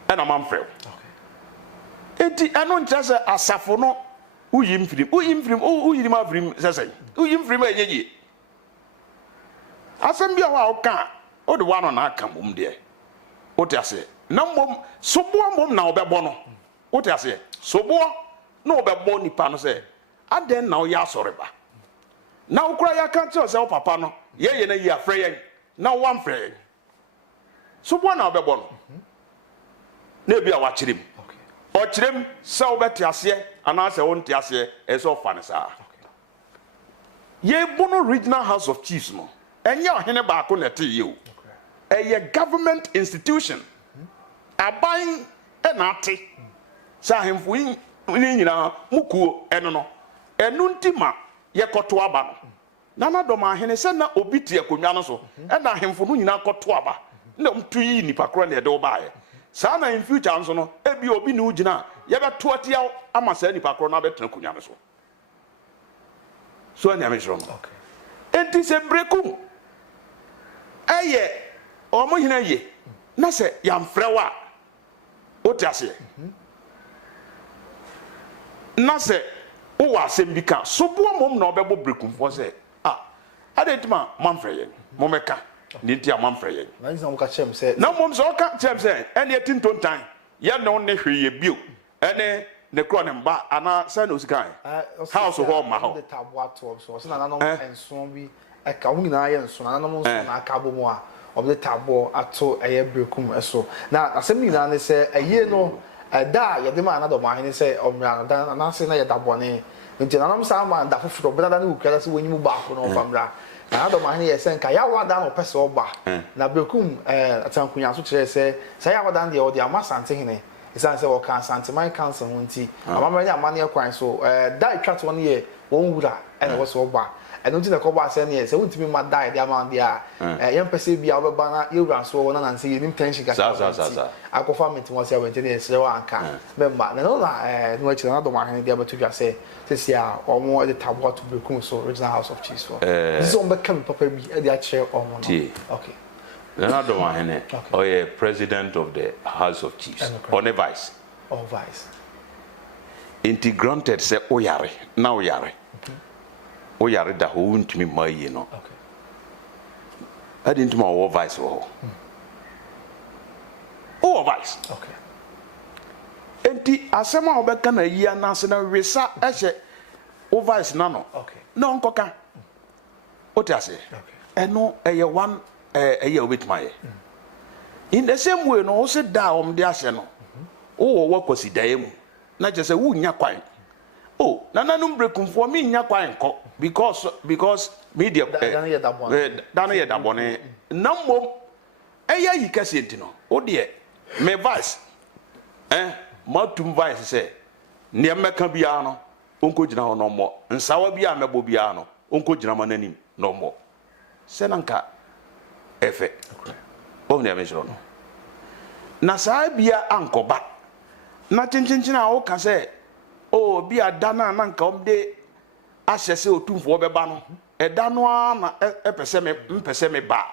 enam amfre okay enti eno nkyase asafo no uyim frim uyim afrim sese uyim frim enyeji asem bia wa oka o de wano na aka mum de o te ase na mom sobo mom na obebo no o te ase sobo no obebo nipa no se aden na o ya soreba na ukura ya kan ti o se o papa no ye na yi afre yen na o wan fre sobo na obebo no na bia wa kirem o kirem se o beti ase ana se won ti ase e so fa ne sa ye Bono regional house of chiefs no enye Oheneba ko na te ye o a government institution aban na ate sa hemfo ni nyina mukuo eno no enu ntima ye koto aba no nana Dormaahene se na obi tie konwa no so e na ahemfo no nyina koto aba na mtu yi nipa kro na de obaye saa na in future nso no ebi obi ne ugina ye beto atia ama saa nipa kro na betena konwa no so anya me jro no enti se brekum eye omo hina ye na se yamfrewa otiase na se o wa asem bi ka so bo mom na obebo brekum fo se adentima mamfre ye momeka ninti a mamfre ye na nsa mo ka chem se na mom so ka chem se ene etintontan ye ne on ne hweye bio ene ne kro ne mba ana se na osikan house ho ma ho the tabo ato so na nanom enso bi eka wo nyina ye enso na nanom enso na aka bo mo a of the tabo ato eye brekum eso na asem nyina ne se eye no da ye de ma na Dormaahene se omra na se na ye dabo ne nti nanom sa ma da foforo beda da ne ukara se wonyimu ba ko no famra na Dormaahene ye se nka ya wada no pese oba na brekum atankunya so kire se sa ya wada de o de amasante hene isan se wo kan santeman council hunti amamra ni amane ekwan so da itwato no ye won wura e na wo so oba eno nti na ko ba se ne se wuntimi ma da de amande a yem pese bia obeba na ye wura so wona nan se ye nim tension ka za akofa meti wo se wente ne se wa anka memba na no na no achira na Dormaahene de abeto dwa se sia omo de tabo to brekum so original house of chiefs for this on be come papa bi e de a chair omo no okay na Dormaahene or president of the house of chiefs on a vice integrated se oyare na oyare oyare da ho ntimi mayi no adintima o vice wo o vice enti asema obeka na yi anase na wesa ehye o vice na no no nkoka otiase eno eye one eye obetmaye in the same way no se da de ahye no wo wakosi dae mu na je se wunya kwan nananum brekum for me nya kwan ko because media dana ye dabone nammo eye yi kase ntino o de me vice matum vice se ne meka bia no onko gina ho no mo nsawa bia mebo bia no onko gina mananim no mo se nanka efe o ne amejro no na saa bia ankoba na chinchin a o ka se o bia dana nanka omde ahyese otumfo obeba no eda no na epese me ba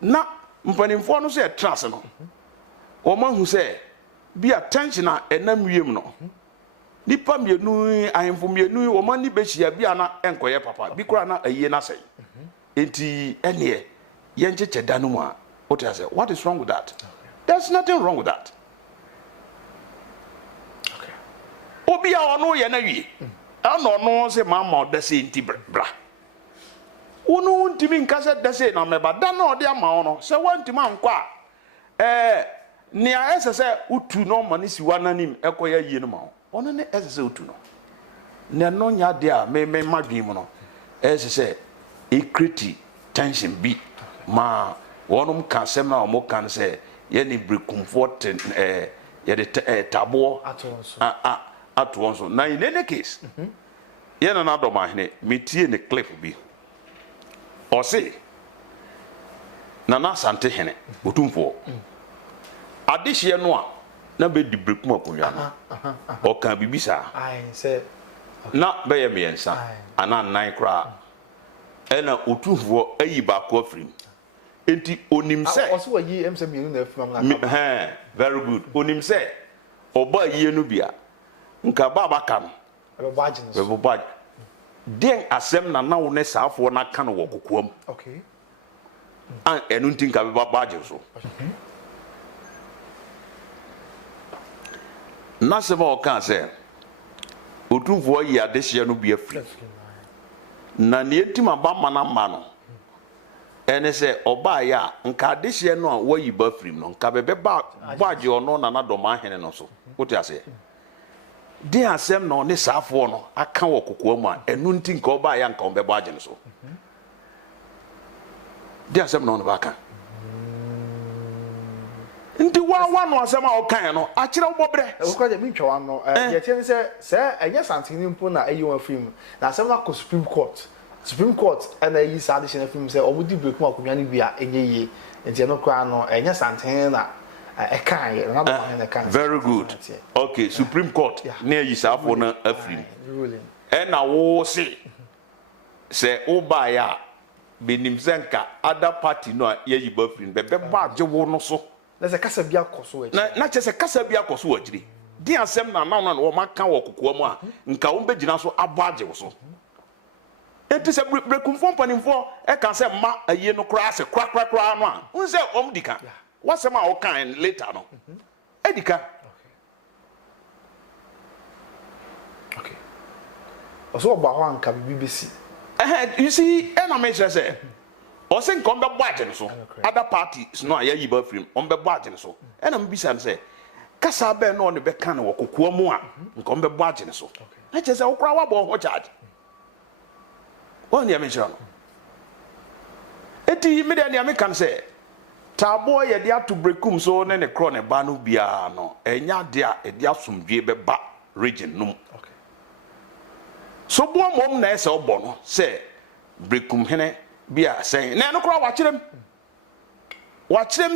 na mpanimfo no se trans no o ma hu se bia tension a enam wiem no nipa mienu ahemfo mienu o ma ni behia bia na enkoye papa bi kura na aye na sei enti ene ye ncheche da no mu a what I say what is wrong with that there's nothing wrong with that obi a ono ye na wie ano no se mama odase enti bra wonu ntimi nka se dase na meba da na ode ama ono se wantima nkwa nia ese se utu no mani siwa nanim ekoya yie no ma ono ne ese se utu no ne no nya de a me madwin mu no ese se equity tension bi ma wonum kan sem na omo kan se ye ni brekumfort ye de tabo atonso na in any case ye na Dormaahene metie ne clip bi o se na sante hene otumfo adehye no a na be di brekum akonwa no o kan bibisa na be ye miensa ana nan kra ena otumfo ayi ba ko afrim enti onim se also wa yi emse mienu na afrim na very good onim se oba yi enu bia nka baba ka no be baji den asem na wo ne saafo na ka no wo kokoam an enu ntin ka be baji so na se ba o kan se otumfo yi adehye no bia afrim na ne ntima ba mana ma no ene se oba ya nka adehye no a wayi ba afrim no nka bebe ba baji ono na Dormaahene no so wote ase de asem no ne saafo no aka wo kokoam a enu nti nka oba ya nka ombe baji no so de asem no ba ka Nti wa no asema o kan no a kire wo bre e ko je mi twa no ye tie se enye santin mpo na eyi wa film na asem na ko Supreme Court and I use additional film say omu di break mu akonwa ni bia enye yi nti no kwa no enye santin na e kan ye na ba na kan. Very good. Okay, Supreme Court na yi sa afo na afrim ruling e na wo se o ba ya benim senka other party no ye yi ba afrim be ba je wo no so na se kasa bia koso e na che se kasa bia koso wajiri di asem na na wo maka wo kokoa mu a nka wo be gina so abo age wo so. Enti se brekumfo mpanimfo e kan se ma aye no kra se kra no a unse omdika wasema o kan later no edika okay oso oba ho anka BBC you see na me say o se nkom be boage no so other parties no aye yi ba film on be boage no so e na mbisa no say kasa be no ne be kan wo kokoa mu a nkom be boage no so na che se wo kra wa bo ho charge. One year mention. Eti me de me kan say tabo ye dia to brekum so ne ne kro ne ba no bia no enya de a e dia somdwe be ba region num. Okay. So bo mom na ese obo no say brekum hene bia say na no kro wa kirem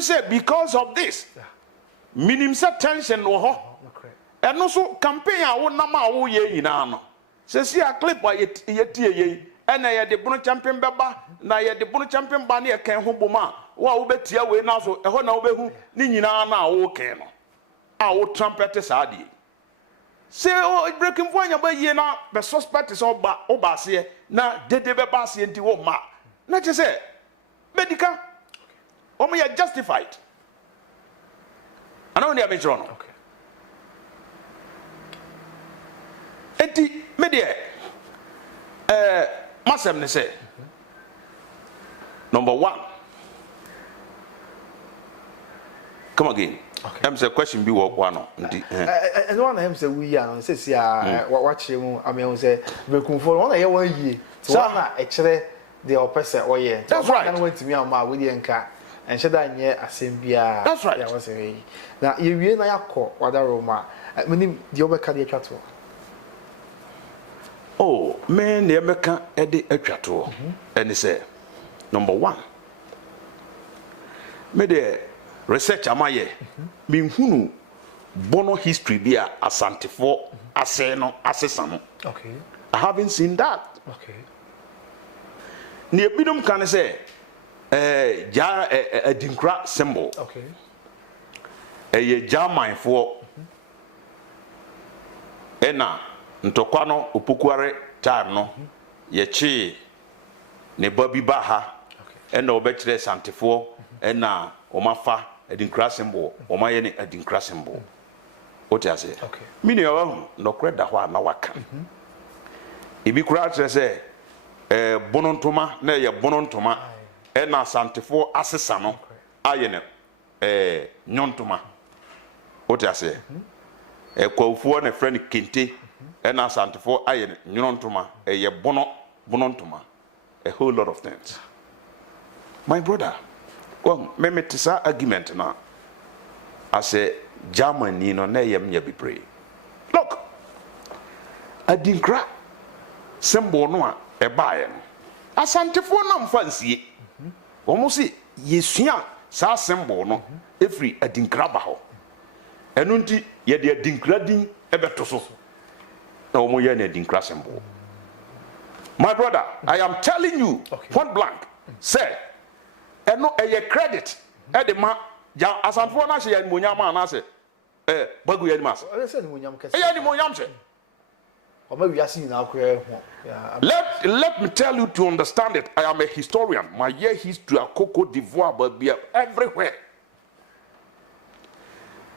say because of this. Minim say tension wo ho. Okay. Eno so campaign a wo nam a wo ye yina no. Say see a clip wa ye tie ye and I had the Bonokyempem beba, na ye the Bonokyempem ba na kan ho boma, wa wo betia we na so, eho na wo behu ni nyina na wo kan no. A wo trumpet saadi. Say o breaking point ba ye na be suspect is oba se na dede beba se nti wo ma. Na che say medika o me justified. Ana oni abetro no. Okay. Enti me de Masem ne say number 1. Come again. Okay. I'm say question be work one. And one of them say we are say watch him. I mean say brekum for one year 1 year. So na actually the opposite or year. That's right. I went to me on my with the nka and said that year asembia. That's right. Yeah, was say. Now you we na yakọ wada Roma. Menim the obeka dey twa to. Oh, man, the American Eddie Echato. And he said, number 1, me the research amaye, minhunu bono history be a santifo, aseno, asesano. Okay. I haven't seen that. Okay. Near Bidum can say, a dinkra symbol. Okay. A German for Ena. Ntokwano upukware time no ye chi ne babi ba ha ena obekire santifo ena omafa edinkra symbol omaye ne edinkra symbol oti ase okay mini yawo nokre da ho na waka ibi kura se bonontoma na ye bonontoma ena santifo asesa no aye ne nyontoma oti ase kwawfuo ne friend kente ena santifo aye nyontoma ye bonontoma a whole lot of things. My brother, well, me tisa argument na as a Germany no na yem ya be pray. Look, adinkra symbol no a e baaye no asantifo na mfansie omo se yesua sa symbol no every adinkra ba ho eno nti ye de adinkra din e beto so na omo ye na adinkra symbol. My brother, I am telling you, point blank, say, and no a credit at the ma, as I'm for Nashi and Munyama, and I say, Bagu Yadmas. I said Munyam, or maybe I see now. Let me tell you to understand it. I am a historian. My year history of Coco d'Ivoire, but be everywhere.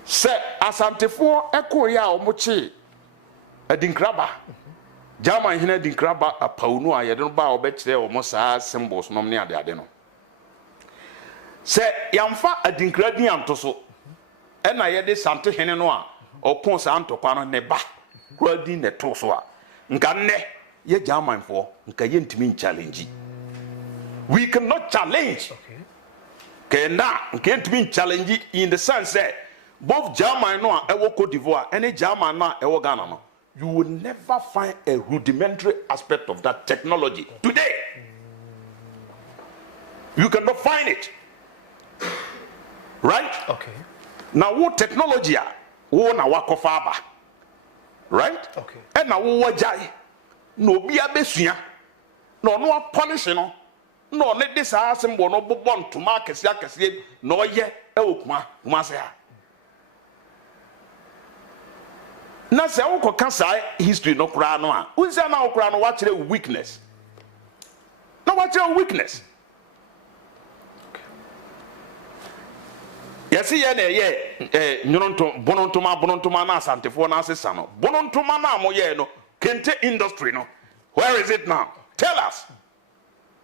Say, as I'm for Echo Ya or Mochi, a dinkraba. German hina dinkraba a paunu a yedon ba obekire o mosa symbols no ne ade ade no se yamfa adinkra din antoso e na yede sante hene no a okon sa antokwa no ne ba kwa din ne to so a nka ne ye German for nka ye ntimi challenge we cannot challenge kenda can't be challenge in the sense that both German no ewo Cote d'Ivoire any German no ewo Ghana no, you will never find a rudimentary aspect of that technology today. You cannot find it. Right? Okay. Now what technology wo na wakofaba. Right? Okay. And now wo wajai no bi abesua no polish no no ne this assemble no bobon to market akese no ye okuma kuma se ha na se wo koka history no kura no a unse na okura no wa kire weakness na wa kire weakness. Yesi ye na ye bonontoma na asantefo na asesa no bonontoma na mo ye no kente industry no, where is it now? Tell us.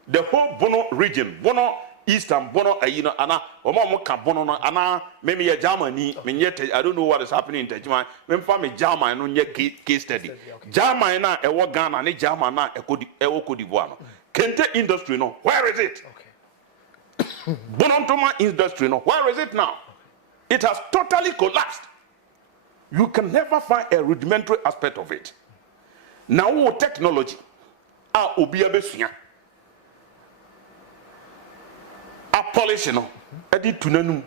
The whole Bono region, Bono Eastern, Bono Ayino, Ana, Omoka Bono, Ana, maybe a Germany, I don't know what is happening in Tajman, when family German on your case study. German, a Wagana, and a German, a Cote d'Ivoire. Kente industry, no, where is it? Okay. Bonontoma industry, no, where is it now? It has totally collapsed. You can never find a rudimentary aspect of it. Now, technology, obi abesuya, a policy no, edi tunanum,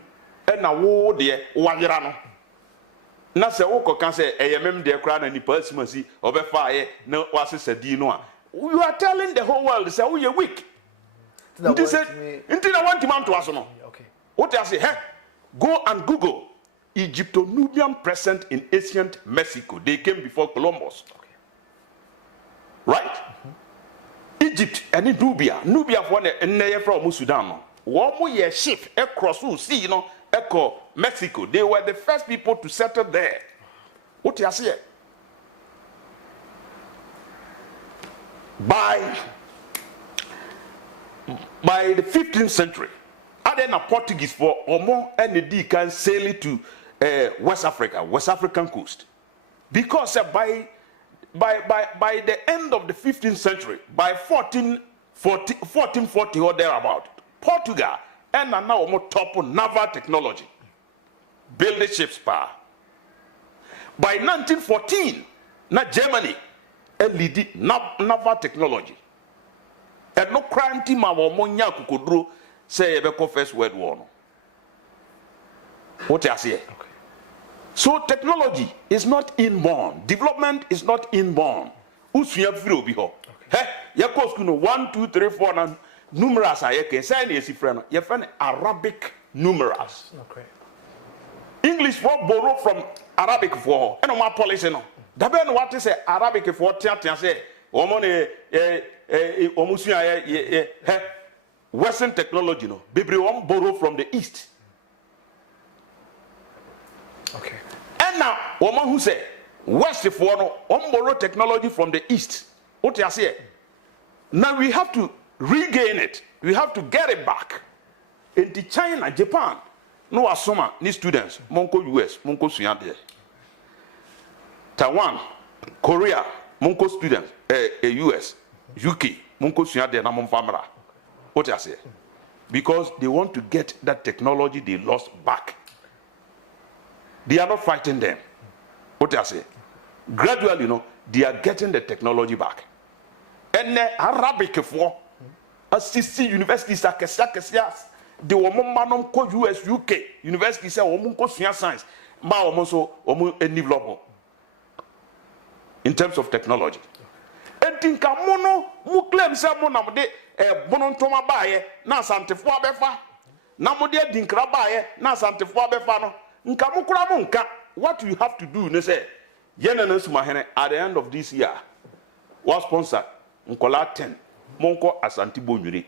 na wo de wayera no. Na se wo koka se eyemem de kra na nipa asimasi obefa ye na wasese di no a. You are telling the whole world say we are weak. Nti na want man to aso no. Okay. What I say, hey, go and Google Egypto-Nubian present in ancient Mexico. They came before Columbus. Okay. Right? Egypt and Nubia for the from Sudan. No. One year ship across the sea, echo Mexico. They were the first people to settle there. What you say? By the 15th century, then a Portuguese for Omo and the can sail it to West African coast, because by the end of the 15th century, by 1440 or thereabout, Portugal and now more top naval technology, building ships power. By 1914, na Germany lead naval technology. And no crime team of Monya Kukudru say a First World War. No. What I say? Okay. So technology is not inborn. Development is not inborn. Usuya firo biho. Hey, yakos kuno 1, 2, 3, 4 and numerals are yeke. Say ni esi friend. You find Arabic numerals. Okay. English for borrow from Arabic for. Eno ma policy no. Dabe no what say Arabic for tia say. Omone omusuya Western technology no. Bibri won borrow from the East. Okay. And now, woman who say West for no borrow technology from the East. What you say? Now we have to regain it. We have to get it back. Into China, Japan, no asoma ni students. Monko US, monko suyande. Taiwan, Korea, monko students. US, UK, monko suyande na monfamra. What you say? Because they want to get that technology they lost back. They are not fighting them. What I say? Gradually, they are getting the technology back. And the Arabic for assisting universities are they were more ko US, UK universities say ko science. Ma omo develop in terms of technology. And think amono mu claim say mo na de bonontoma baaye na santefo abefa. Na mo de dinkra baaye na santefo abefa no. What you have to do, they say, at the end of this year, was sponsor Nkola 10, Monko Asanti Bonuri,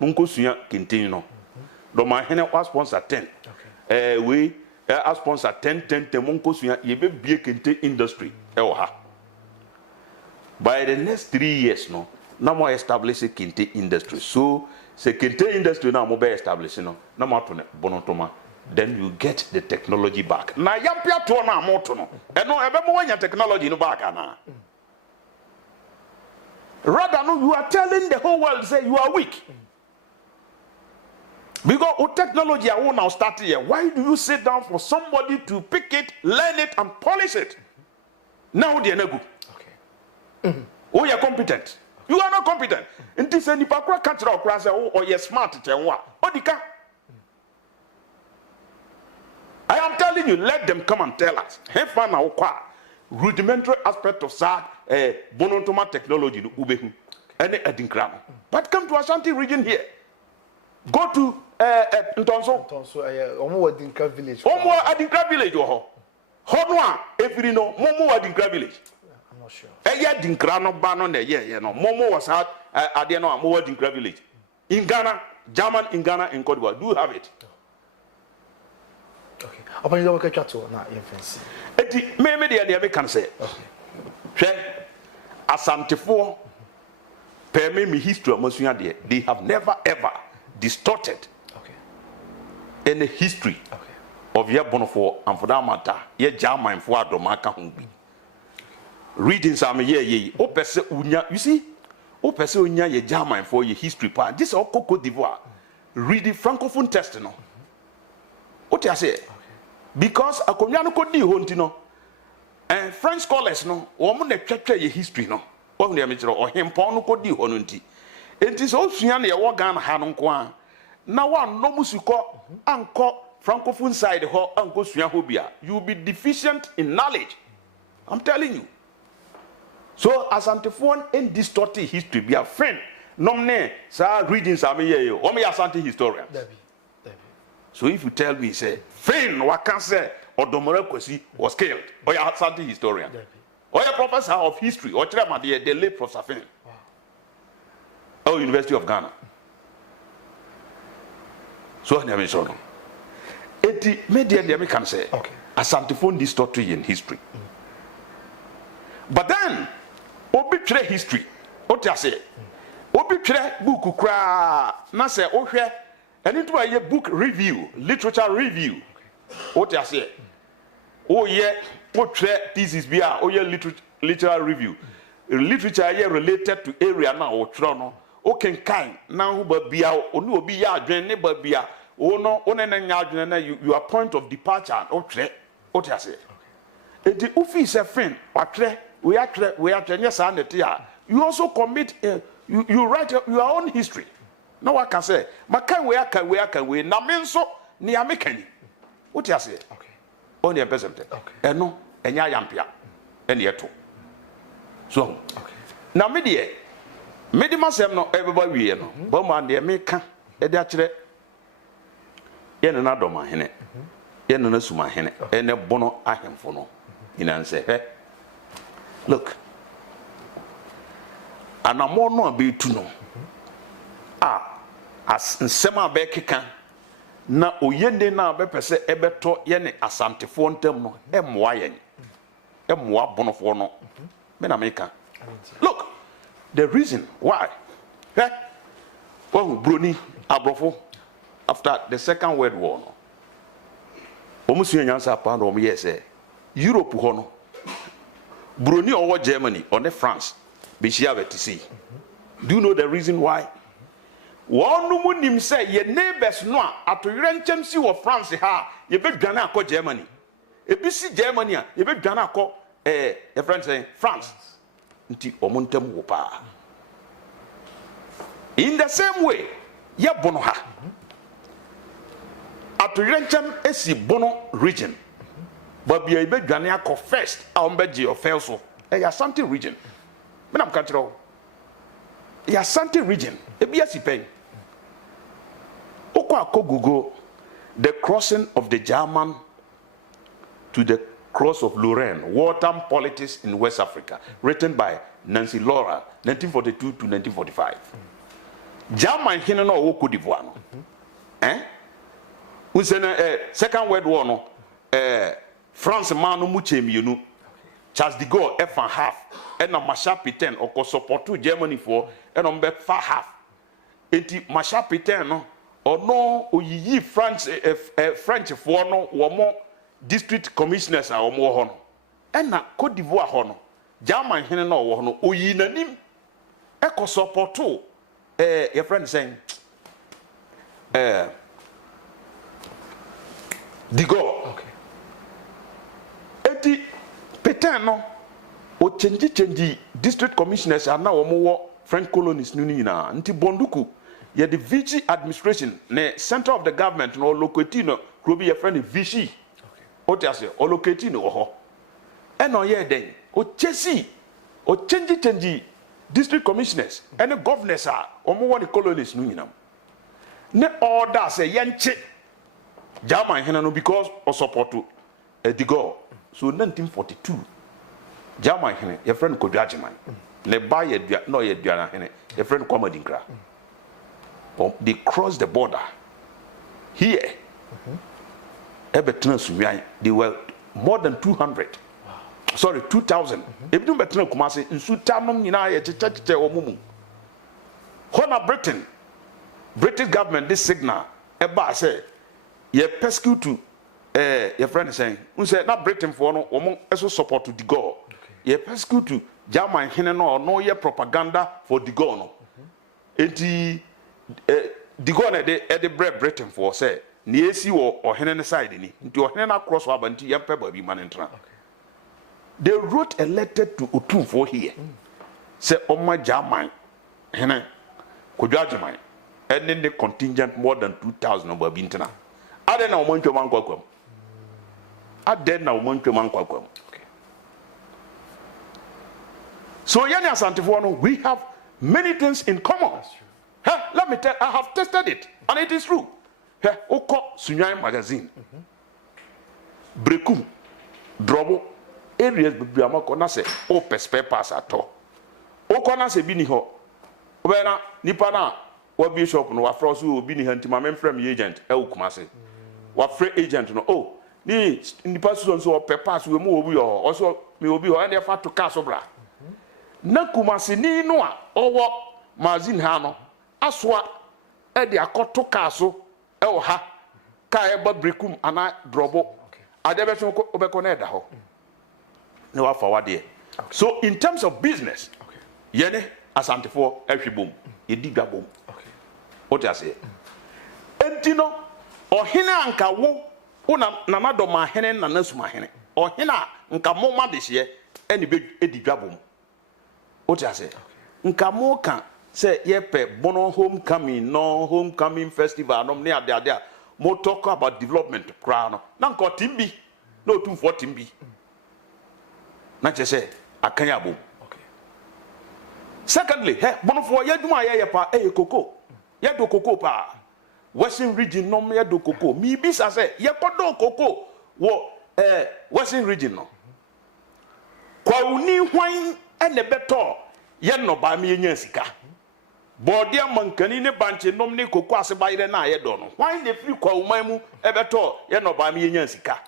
Monko Suya Quintino. Dormaahene was sponsor 10. We are sponsor 10, Monko Suya, Yebe Bie Kente industry. By the next 3 years, no more establish a Kente industry. So, the Kente industry now more established, no more Bonontoma. Then you get the technology back. Na yampia to na moto no. No ebe mo wanya technology no back na. Rather no, you are telling the whole world say you are weak. Because with technology I will now start here. Why do you sit down for somebody to pick it, learn it, and polish it? Now they are not good. Okay. Oh, you are competent. You are not competent. And this is the pakwa cultural class. Oh, you are smart. I am telling you, let them come and tell us. Have fun now. Rudimentary aspect of sad bonotoma technology. But come to Ashanti region here. Go to Ntonso. Omo Adinkra village. Omo Adinkra village. Honwa every no Momo Adinkra village. I'm not sure. Dinkra no ban on the no. Momo was at Adiano Momo Adinkra village. In Ghana, German in Ghana, in Cote d'Ivoire. Do you have it? Okay. Upon you look at to na infancy. Maybe the can say. Okay. Asantefo permit me history of Monsieur. They have never ever distorted any history of your bonofo and for that matter, your German for Dormaa Humbi. Reading some ye, O Pese Unya, you see, O Pese Unya, ye German for your history part. This is all Cote d'Ivoire. Read the Francophone text, no. What I say? Because a Conyano could do Hontino and French scholars, no, or mon capture your history, no, or the amateur or him Pono could do Honunti. It is also Yan Yawagan Hanon Kwan. Now one no musuko anko Francophone side ho anko Suahobia. You will be deficient in knowledge. I'm telling you. So as antiphone in distorted history, be a friend. Nomne sa readings are me or me Asante historian. So if you tell me, say, friend, what can say, or Domorekwesi was killed, or your Asante historian, or your professor of history, or Trema, the late Professor Finn. Oh, University of Ghana. So I never saw them. It media they can say, Asante distorted in history. But then, obitre history. What I say? Obitre book kra na say ohwe and into a book review, literature review. What I say? Oh yeah, what thesis be oh yeah literature review. Literature here related to area now or trono. Okay, kind now bia onu obi ya adwen ne bia o no onenanya adwen na your point of departure o tre what I say the office a friend atre we atre yes and you also commit you write your own history. No one can say makan we na me nso ne ya mekani what I say only a person no enya yampia ene yeto so now me masem no everybody wie no ba ma de me ka e de akire ye na Dormaahene ye na Sumahene ene bono ahemfo no ina nse he look anamo no abetu no as nsema be keka na oyende na be pese ebeto ye ne asantefo ntem no emmoa yen emmoa bonofo no me na me ka look the reason why Bruni Abrofo after the Second World War no omusu nyansa pa no yes Europe ho no Bruni over Germany or France be share see. Do you know the reason why? One munim say your neighbors no atoyere nchem si wo France ha ye be dwane akọ Germany e bi si Germany a ye be dwane akọ your friend say France. In the same way, ya bono ha. Atoyrenchem esi bono region. But be ebe dwane akọ first a ombeji of felso. Ya Asante region. Me nam kantro. Ya Asante region. Ebi asipen. Oko akogugo the crossing of the German to the Cross of Lorraine, Wartime Politics in West Africa, written by Nancy Laura, 1942 to 1945. German hino no wo Cote d'Ivoire no. Usena Second World War no France man no muchemienu. Charles de Gaulle F and half and Marshal Pétain or support to Germany for and on be far half. Enti Marshal Pétain no or no oyiyi French for no wo mo district commissioners are more hono and na Cote d'Ivoire hono German hene no wo hono oyi nanim e ko support your friend saying Digo. Okay. Eti petano o change district commissioners are now more French colonies nunina. Nti bonduku ye the Vichy administration ne center of the government no locatino krobi ye friend Vichy. Okay. Otiase o locatino ho. Eno ye den o chesi o change district commissioners and the governors are omo the colonies nunina. Ne order say yenche German henano because o support to Digo. So 1942 German hene your friend ko judgment le buy a no ye duana hene your friend Kwama Dinkra. They crossed the border here. They were more than 200. Wow. Sorry, 2,000. If you better Kumasi in Sutanum Nina Chichete or Mumu. Honor British government this signal eba say ye persecute to your friend is saying who said not Britain for no among also support to Digo. Ye persecute to German hene no ye propaganda for Digo no. Enti Digo na de bread Britain for say ni esi wo ohene side ni nti ohene na cross wa banti yempe ba bi man ntra. They wrote a letter to Otum for here. Say Oma German hene kodwajeman and then the contingent more than 2,000 over bintana. Ade na omoncho man kwakwam. Ade na omoncho man kwakwam. Okay. So yani asantifo no we have many things in common. That's true. Hey, let me tell I have tested it and it is true. Hey, Oko Sunyan magazine. Brekum Drobo areas bibiama kona se o pespe pass ato. Oko na se bi ni ho. Obena nipa na wa bishop no wa froso obi ni hanti ma memfrem agent e Kumase. Wa free agent no oh ni nipa so o pe pass we mu obi ho also me obi ho and e fa to car so bra. Na Kumase ni no a owo magazine ha no asoa e de akoto car so e wo ha ka e ba brekum ana drobo ade be so obeko na e da ho na wa forward there. So in terms of business yene asantefo ehwebom yedi dwabom what you say entino ohina anka wo una na Dormaahene na Nasumahene ohina nka mo ma dehye eni be edi dwabom what you say nka mo kan say yepe bono homecoming festival no ne ade mo talk about development kra no na nka timbi no 240 timbi na che say akanya bom. Secondly, hey, bonofo yeduma ye pa koko. Yedo koko pa. Western region no yedo koko. Mi bisa say ye kodo koko wo Western region no. Kwa uni hwan ene beto ye no ba me nya sika. Bodia mankani ne banche nom ne koko ase bayire na ye do no. Hwan de free kwa uman mu e beto ye no ba me nya sika.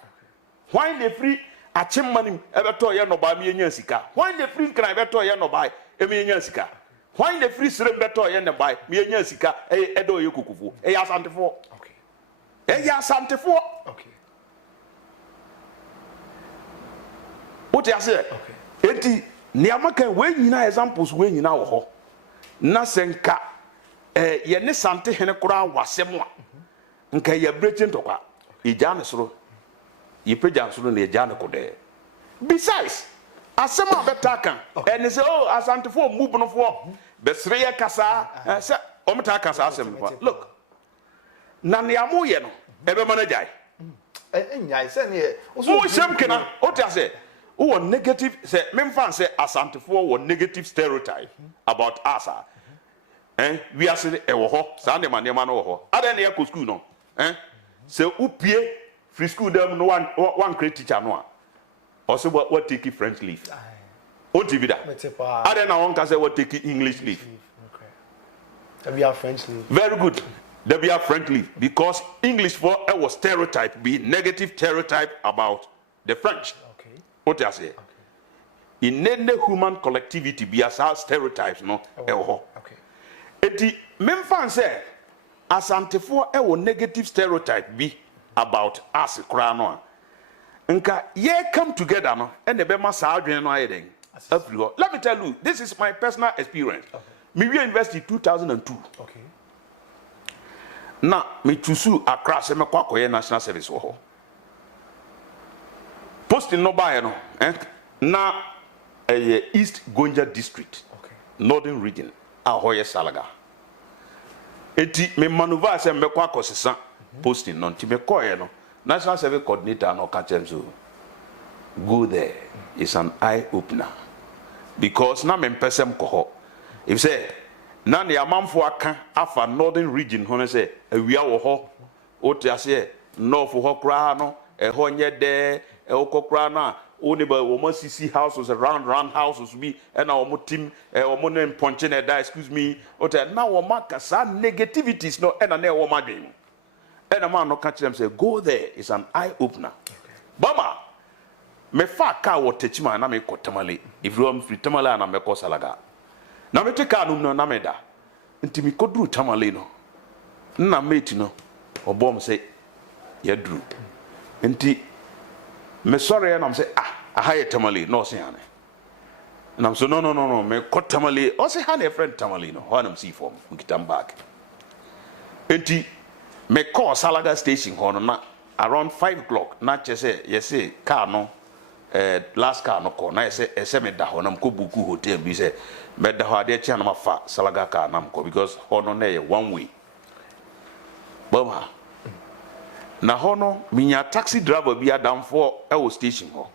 Hwan de free achimmanim e beto ye no ba me nya sika. Hwan de free kran beto ye no ba emi nya sika. Why the free sire beto ye ne buy me nya sika edo ye kukufu e ya santefo. Okay. E ya santefo. Okay. What you say? Okay. Enti niamaka we nyina examples we nyina wo ho. Na senka ye ne sante hene kura wasem a. Nka ye breaking tokwa. E ja ne soro. Ye peja soro ne ja ne kode. Besides asema betaka and say oh asantefo move no for besreye kasa say omta kasa asem look na ne amoye no ebe managai nyai say ne o sem kena o ta say o negative say memfan say asantefo wo negative stereotype about us we are say e wo ho sa ne manema no wo ho ada ne yakọ school no say upie free school dem no one create teacher no a also what take French leave. What do you do? I don't know one can say what take English leave. Okay. There be a French leave. Very good. There be a French leave because English for it was stereotype, be negative stereotype about the French. Okay. What do I say? Okay. In any human collectivity be as stereotypes no. Okay. Eti memfan say asantefo e wo negative stereotype be about us kra no. Nka ye come together no and the bema sa adwen no ayeden afrigo. Let me tell you, this is my personal experience. Okay. Me we university 2002. Okay. Na me tusu Accra se me kwakoye national service wo ho. posting no buy no na East Gonja district northern region ahoye Salaga eti me maneuver se me kwa kosesa posting no nti me koye no national survey coordinator no ka chem so go there is an eye opener because na me pesem ko if say na ne amanfo aka afa northern region ho say awia wo ho o ti ase north ho kra no ho nye de okokra na Oheneba wo sisi houses round houses be and our team wo no ponche na da excuse me o te na wo maka sa negativities no and na wo madwen and man no catch them say go there is an eye opener baba me fa ka wo techima na me kotamale if you am free tamale na me ko Salaga na me te ka no na me da nti mi kodru tamale no na mate no obom say yadru nti me sorry and I'm say a higher tamale no say ane and I'm so no me cut tamale o say han a friend tamale no when I'm see form we get back enti me call Salaga station hono na around 5 o'clock na che say yes say car no last car no call na say me da hono ko buku hotel bi say me da ho ade che na mafa Salaga car na ko because hono na one way bama na hono minya taxi driver bi adam for e station ho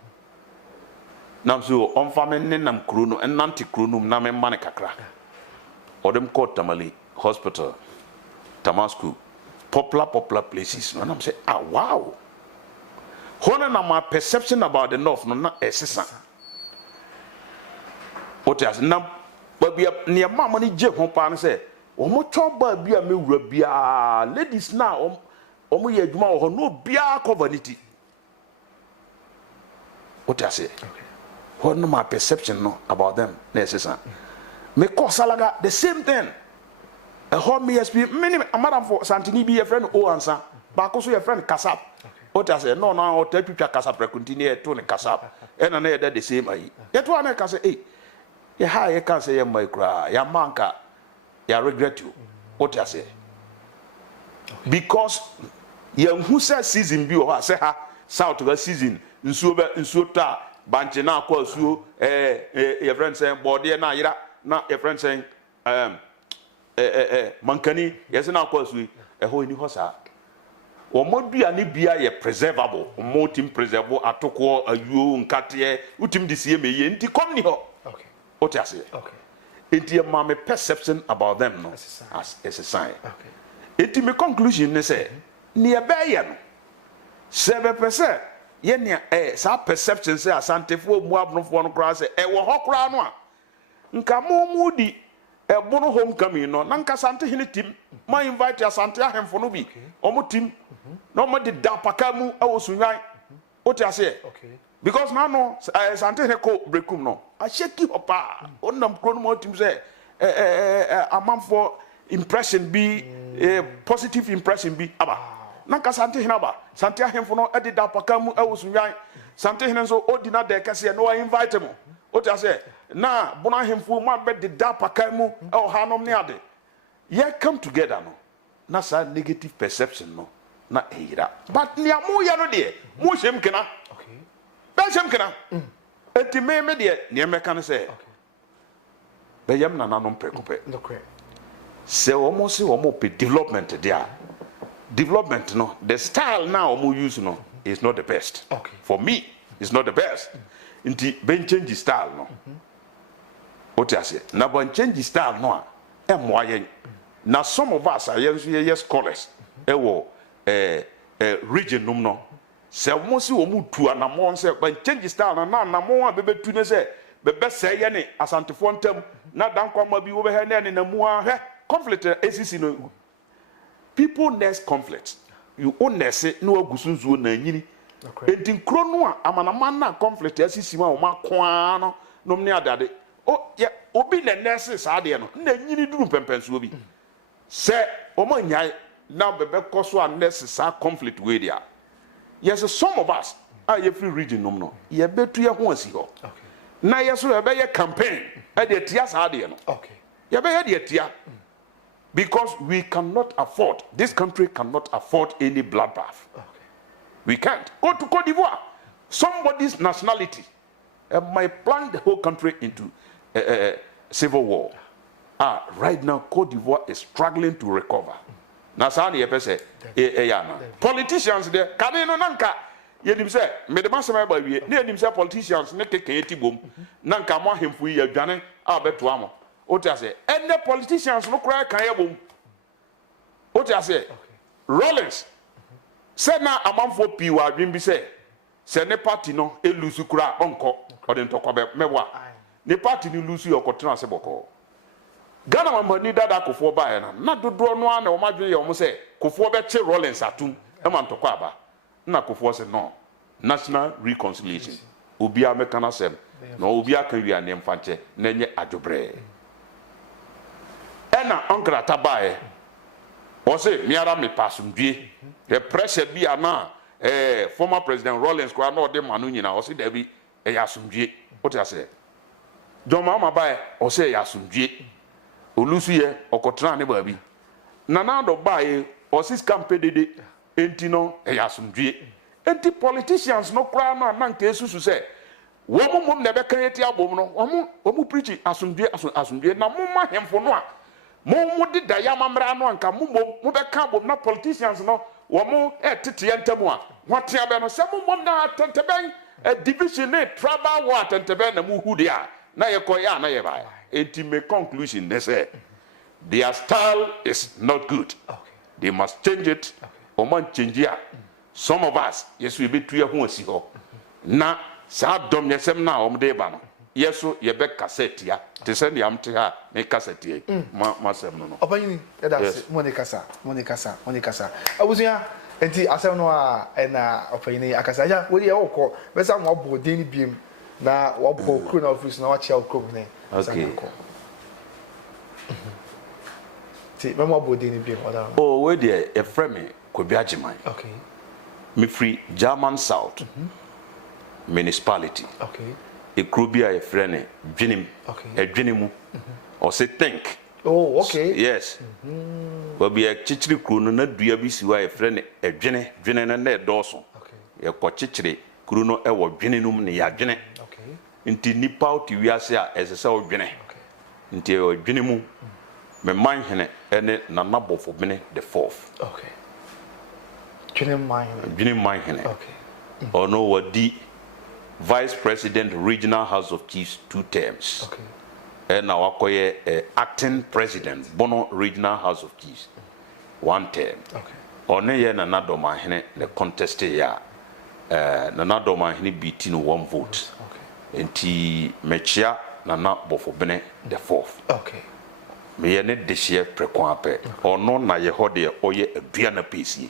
nam so on famen nam krono en nanti krono na me mane kakra odem ko tamale hospital Tamasku popular places no nam say wow hono na my perception about the north no na esesa otias na ba bia ne mama ni je ho pa no say o mo choba bia me wura bia ladies na omo ye adwuma wo no bia covenity what I say what no my perception no about them necessary me call Salaga the same thing a home MSP many madam for Santini be a friend o answer ba ko so your friend Kasap what I say no o twitwa Kasap continue to ne Kasap and na dey the same ayi yet one can say eh ya ha ye can say ya mai kra ya manka ya regret you what I say because who says season bi o say ha south ga season nsuo ta banche na akwa suo your friend saying body na yira na your friend saying mankani yes na akwa suo ho ni ho sa o modua ni bia ye preservable o team preservable atoko ayuo nkate utim disie meye nti kom ni ho okay what you say okay enti ma me perception about them no as a sign okay enti me conclusion ne say ni ebeye no 7% ye ni sa perception say asantefo mu abnofo no kra say wo ho kra no a nka mu di ebono homecoming no na nka sante hene tim ma invite asante ahemfo no bi omo tim no mo de da paka mu awosunwan o ti ase okay because now no sante hene ko brekum no a sheki opa onam kro no mo tim say amamfo impression bi positive impression bi aba nanka sante hene aba sante ahemfo no e de da paka mu awosunwan sante hene so odina de kase no invite mo o ti ase na bona ahemfo ma be de da paka mu e hanom ne ade ye come together no na sa negative perception no na ehira but ni amu ya no de mu hwem kena okay be hwem kena enti me de ni emeka no say okay be yam na nanom prekope okay se omo se omo pe development there development no the style now omo use no is not the best okay for me it's not the best nti ben change style no what you say na ban change style no a moyen na some of us are yes scholars wo region num no se mo si wo mu tu anamon se ban change style na anamon a bebetu ne se bebe se ye ne asantefo ntam na dan kwama bi wo be he ne na mu a he conflict ACC no people next conflict you own nese no agusunzuo na nyini enti nkro no a amanaman na conflict ACC ma wo makwa no nom ne adade o ye obi na nese saade no na nyini duru pempensuo bi se o ma nyai na bebe koso a nese sa conflict we dia yes some of us are ye free region nom no ye betu ye ho asi ho okay na ye so ye be ye campaign e de tia saade no okay ye be ye de tia because we cannot afford this country cannot afford any bloodbath okay we can't go to Cote d'Ivoire somebody's nationality might plunge the whole country into civil war. Right now, Cote d'Ivoire is struggling to recover. Nasani epese politicians there kanino nanka yedim se medema sema ba wie na yedim se politicians ne keke etibom nanka mo ahemfu yi adwane abeto amo oti ase ene politicians no kra kan yebom oti ase Rollins se na amanfo piwa adwen bi se ne party no elusu kra onko odentokwa be mewa ne party ni lusu yokotena se boko Ghana mambani dada kofo ba na dodo no ana o madwe ye o mo se kofo be che Rollins atum e man tokwa aba na kofo se no national reconciliation obi a mekana sem no obi aka wi ane mfanche na nye adwobre ena onkra tabae o se miara me pasumdue the pressure bi ana former president Rollins kwa na ode manu nyina o se da bi e ya asumdue o te ase Dormaa mabae o se ya asumdue olusu ye okotra ne baabi nana do bae osis kampe dede enti no eyasumdue enti politicians no kra no ananka esusu se wo mum na be kan eti abom no wo preach asumdue na mumma hemfo no a mo de da ya mamra no anka mo be kan abom na politicians no wo mo etete entamu a hwate abe no se mum na atenteben division ne tribal war atenteben na mu hu dia na ye koya na ye ba ultimate conclusion they say their style is not good. Okay. They must change it. Or man change it. Some of us, yes, we be 3 years ago. Na sa dom yesem na omde ba no. Yeso ye be cassette ya. Te send yam te ha me cassette ma sem no. Opanyini e da se Monica sa. Abusuya enti asem no a na opanyini akasa ya we ye wokọ be sa mo bo den biem na wo bo kru na office na wa chia okrom ne. Okay. See, memo body ni biem oda. Oh, we dey a frame Kobi Ajiman. Okay. Me free German South. Municipality. Okay. E krubia e frene Dwenim. Okay. E Dwenimu. Or say think. Oh, okay. Yes. But be a chichiri kru no na dua bi siwa e frene e dwene na e doso. Okay. E ko chichiri kru no e wo dwenenum ne ya dwene. Okay. Nti nipa oti wiase a esese wo dwene. Okay. Nti o dwenemu me manhene ene na nabofo bene the 4th. Okay. Dwenim manhene. Okay. Ono wadi vice president regional house of chiefs 2 terms. Okay. And now wakoye acting president Bono regional house of chiefs 1 term. Okay. One ye na Dormaahene the contest ya na Dormaahene beating 1 vote. Okay. Enti mechia na nabofo bene the 4th. Okay. Me ye ne dehye prekwape ono na ye hode oye aduana pesi.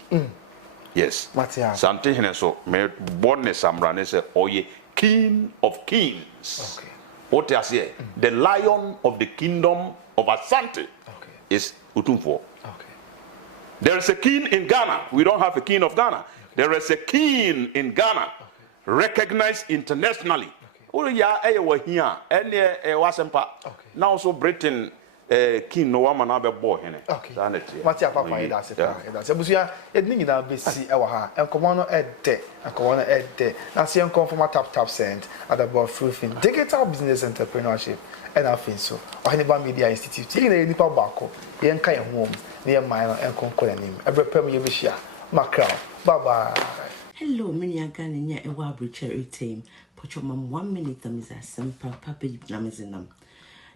Yes. Matia. Sante hene so me bonne samrane se oye king of kings. Okay. What you say? The lion of the kingdom of Asante. Okay. Is Utumfo. Okay. There is a king in Ghana. We don't have a king of Ghana. Okay. There is a king in Ghana, okay, recognized internationally. Oh yeah, wa here. Any wasempa. Okay. Now also Britain king no woman have a boy hene. Okay. Sanity. Matia papa ida se pa. Ida se busia edni nyina besi e wa ha. Enkomo no ede, enkomo no ede. Na se enkom from tap send at about proofing digital business entrepreneurship and afin so. Oheneba Media Institute. Yi na nipa bako. Ye nka ye hom. Na ye man no enkom konanim. Ebrepem ye behia. Macron. Bye bye. Hello, many Ghanaian e wa cherry team. Pocho mam 1 minute amisa simple papa yibnamizinam.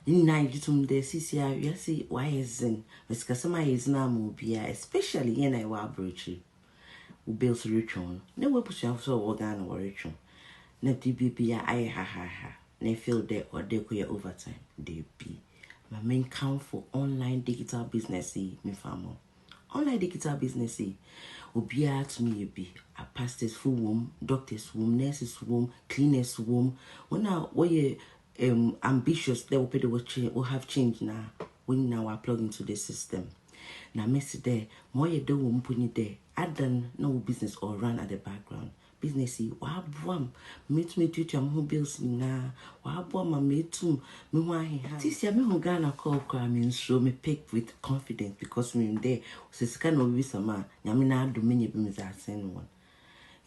Nina jitum de sisia yasi wisen. Miskasama is na mubia, especially yen I wa brochi. U bills return. No we push out so organ or return. Ne DBB I ha. Ne feel de or de kuya overtime. They be. My main count for online digital business me famo. Online digital business Ubia to me be a pastor's full womb, doctor's womb, nurse's womb, cleaner's womb. When now we ambitious, they will pay the watch will have changed now. When now are plugged into the system. Now messy there, more you do won't put it there. I done no business or run at the background. Businessy, wabwam, meet me to your who bills na wabwam, me too, me why he has. This year, me who Ghana call cramming, so me pick with confidence because me in there, says can of be some man, Yamina do many beams are send one.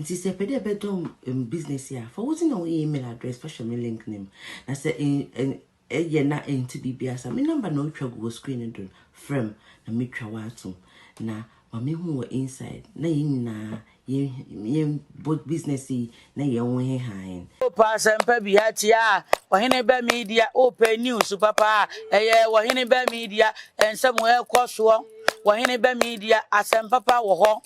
Nti se pede bedom business ya. For what's no email address for share me link name. Na say ye na enti bibia sa me number no twa go screen do frame na me twa watum na ma me hu inside na yin na ye both business na ye won he han Pasempa bi hatia Oheneba Media open news papa Oheneba Media ensem we koso Oheneba Media asem papa wo ho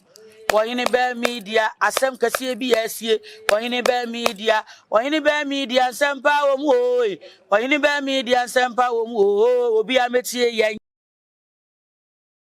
Oheneba Media asem kase bi asie Oheneba Media ensem pa wo mu oi Oheneba Media ensem pa wo mu obi ametie yen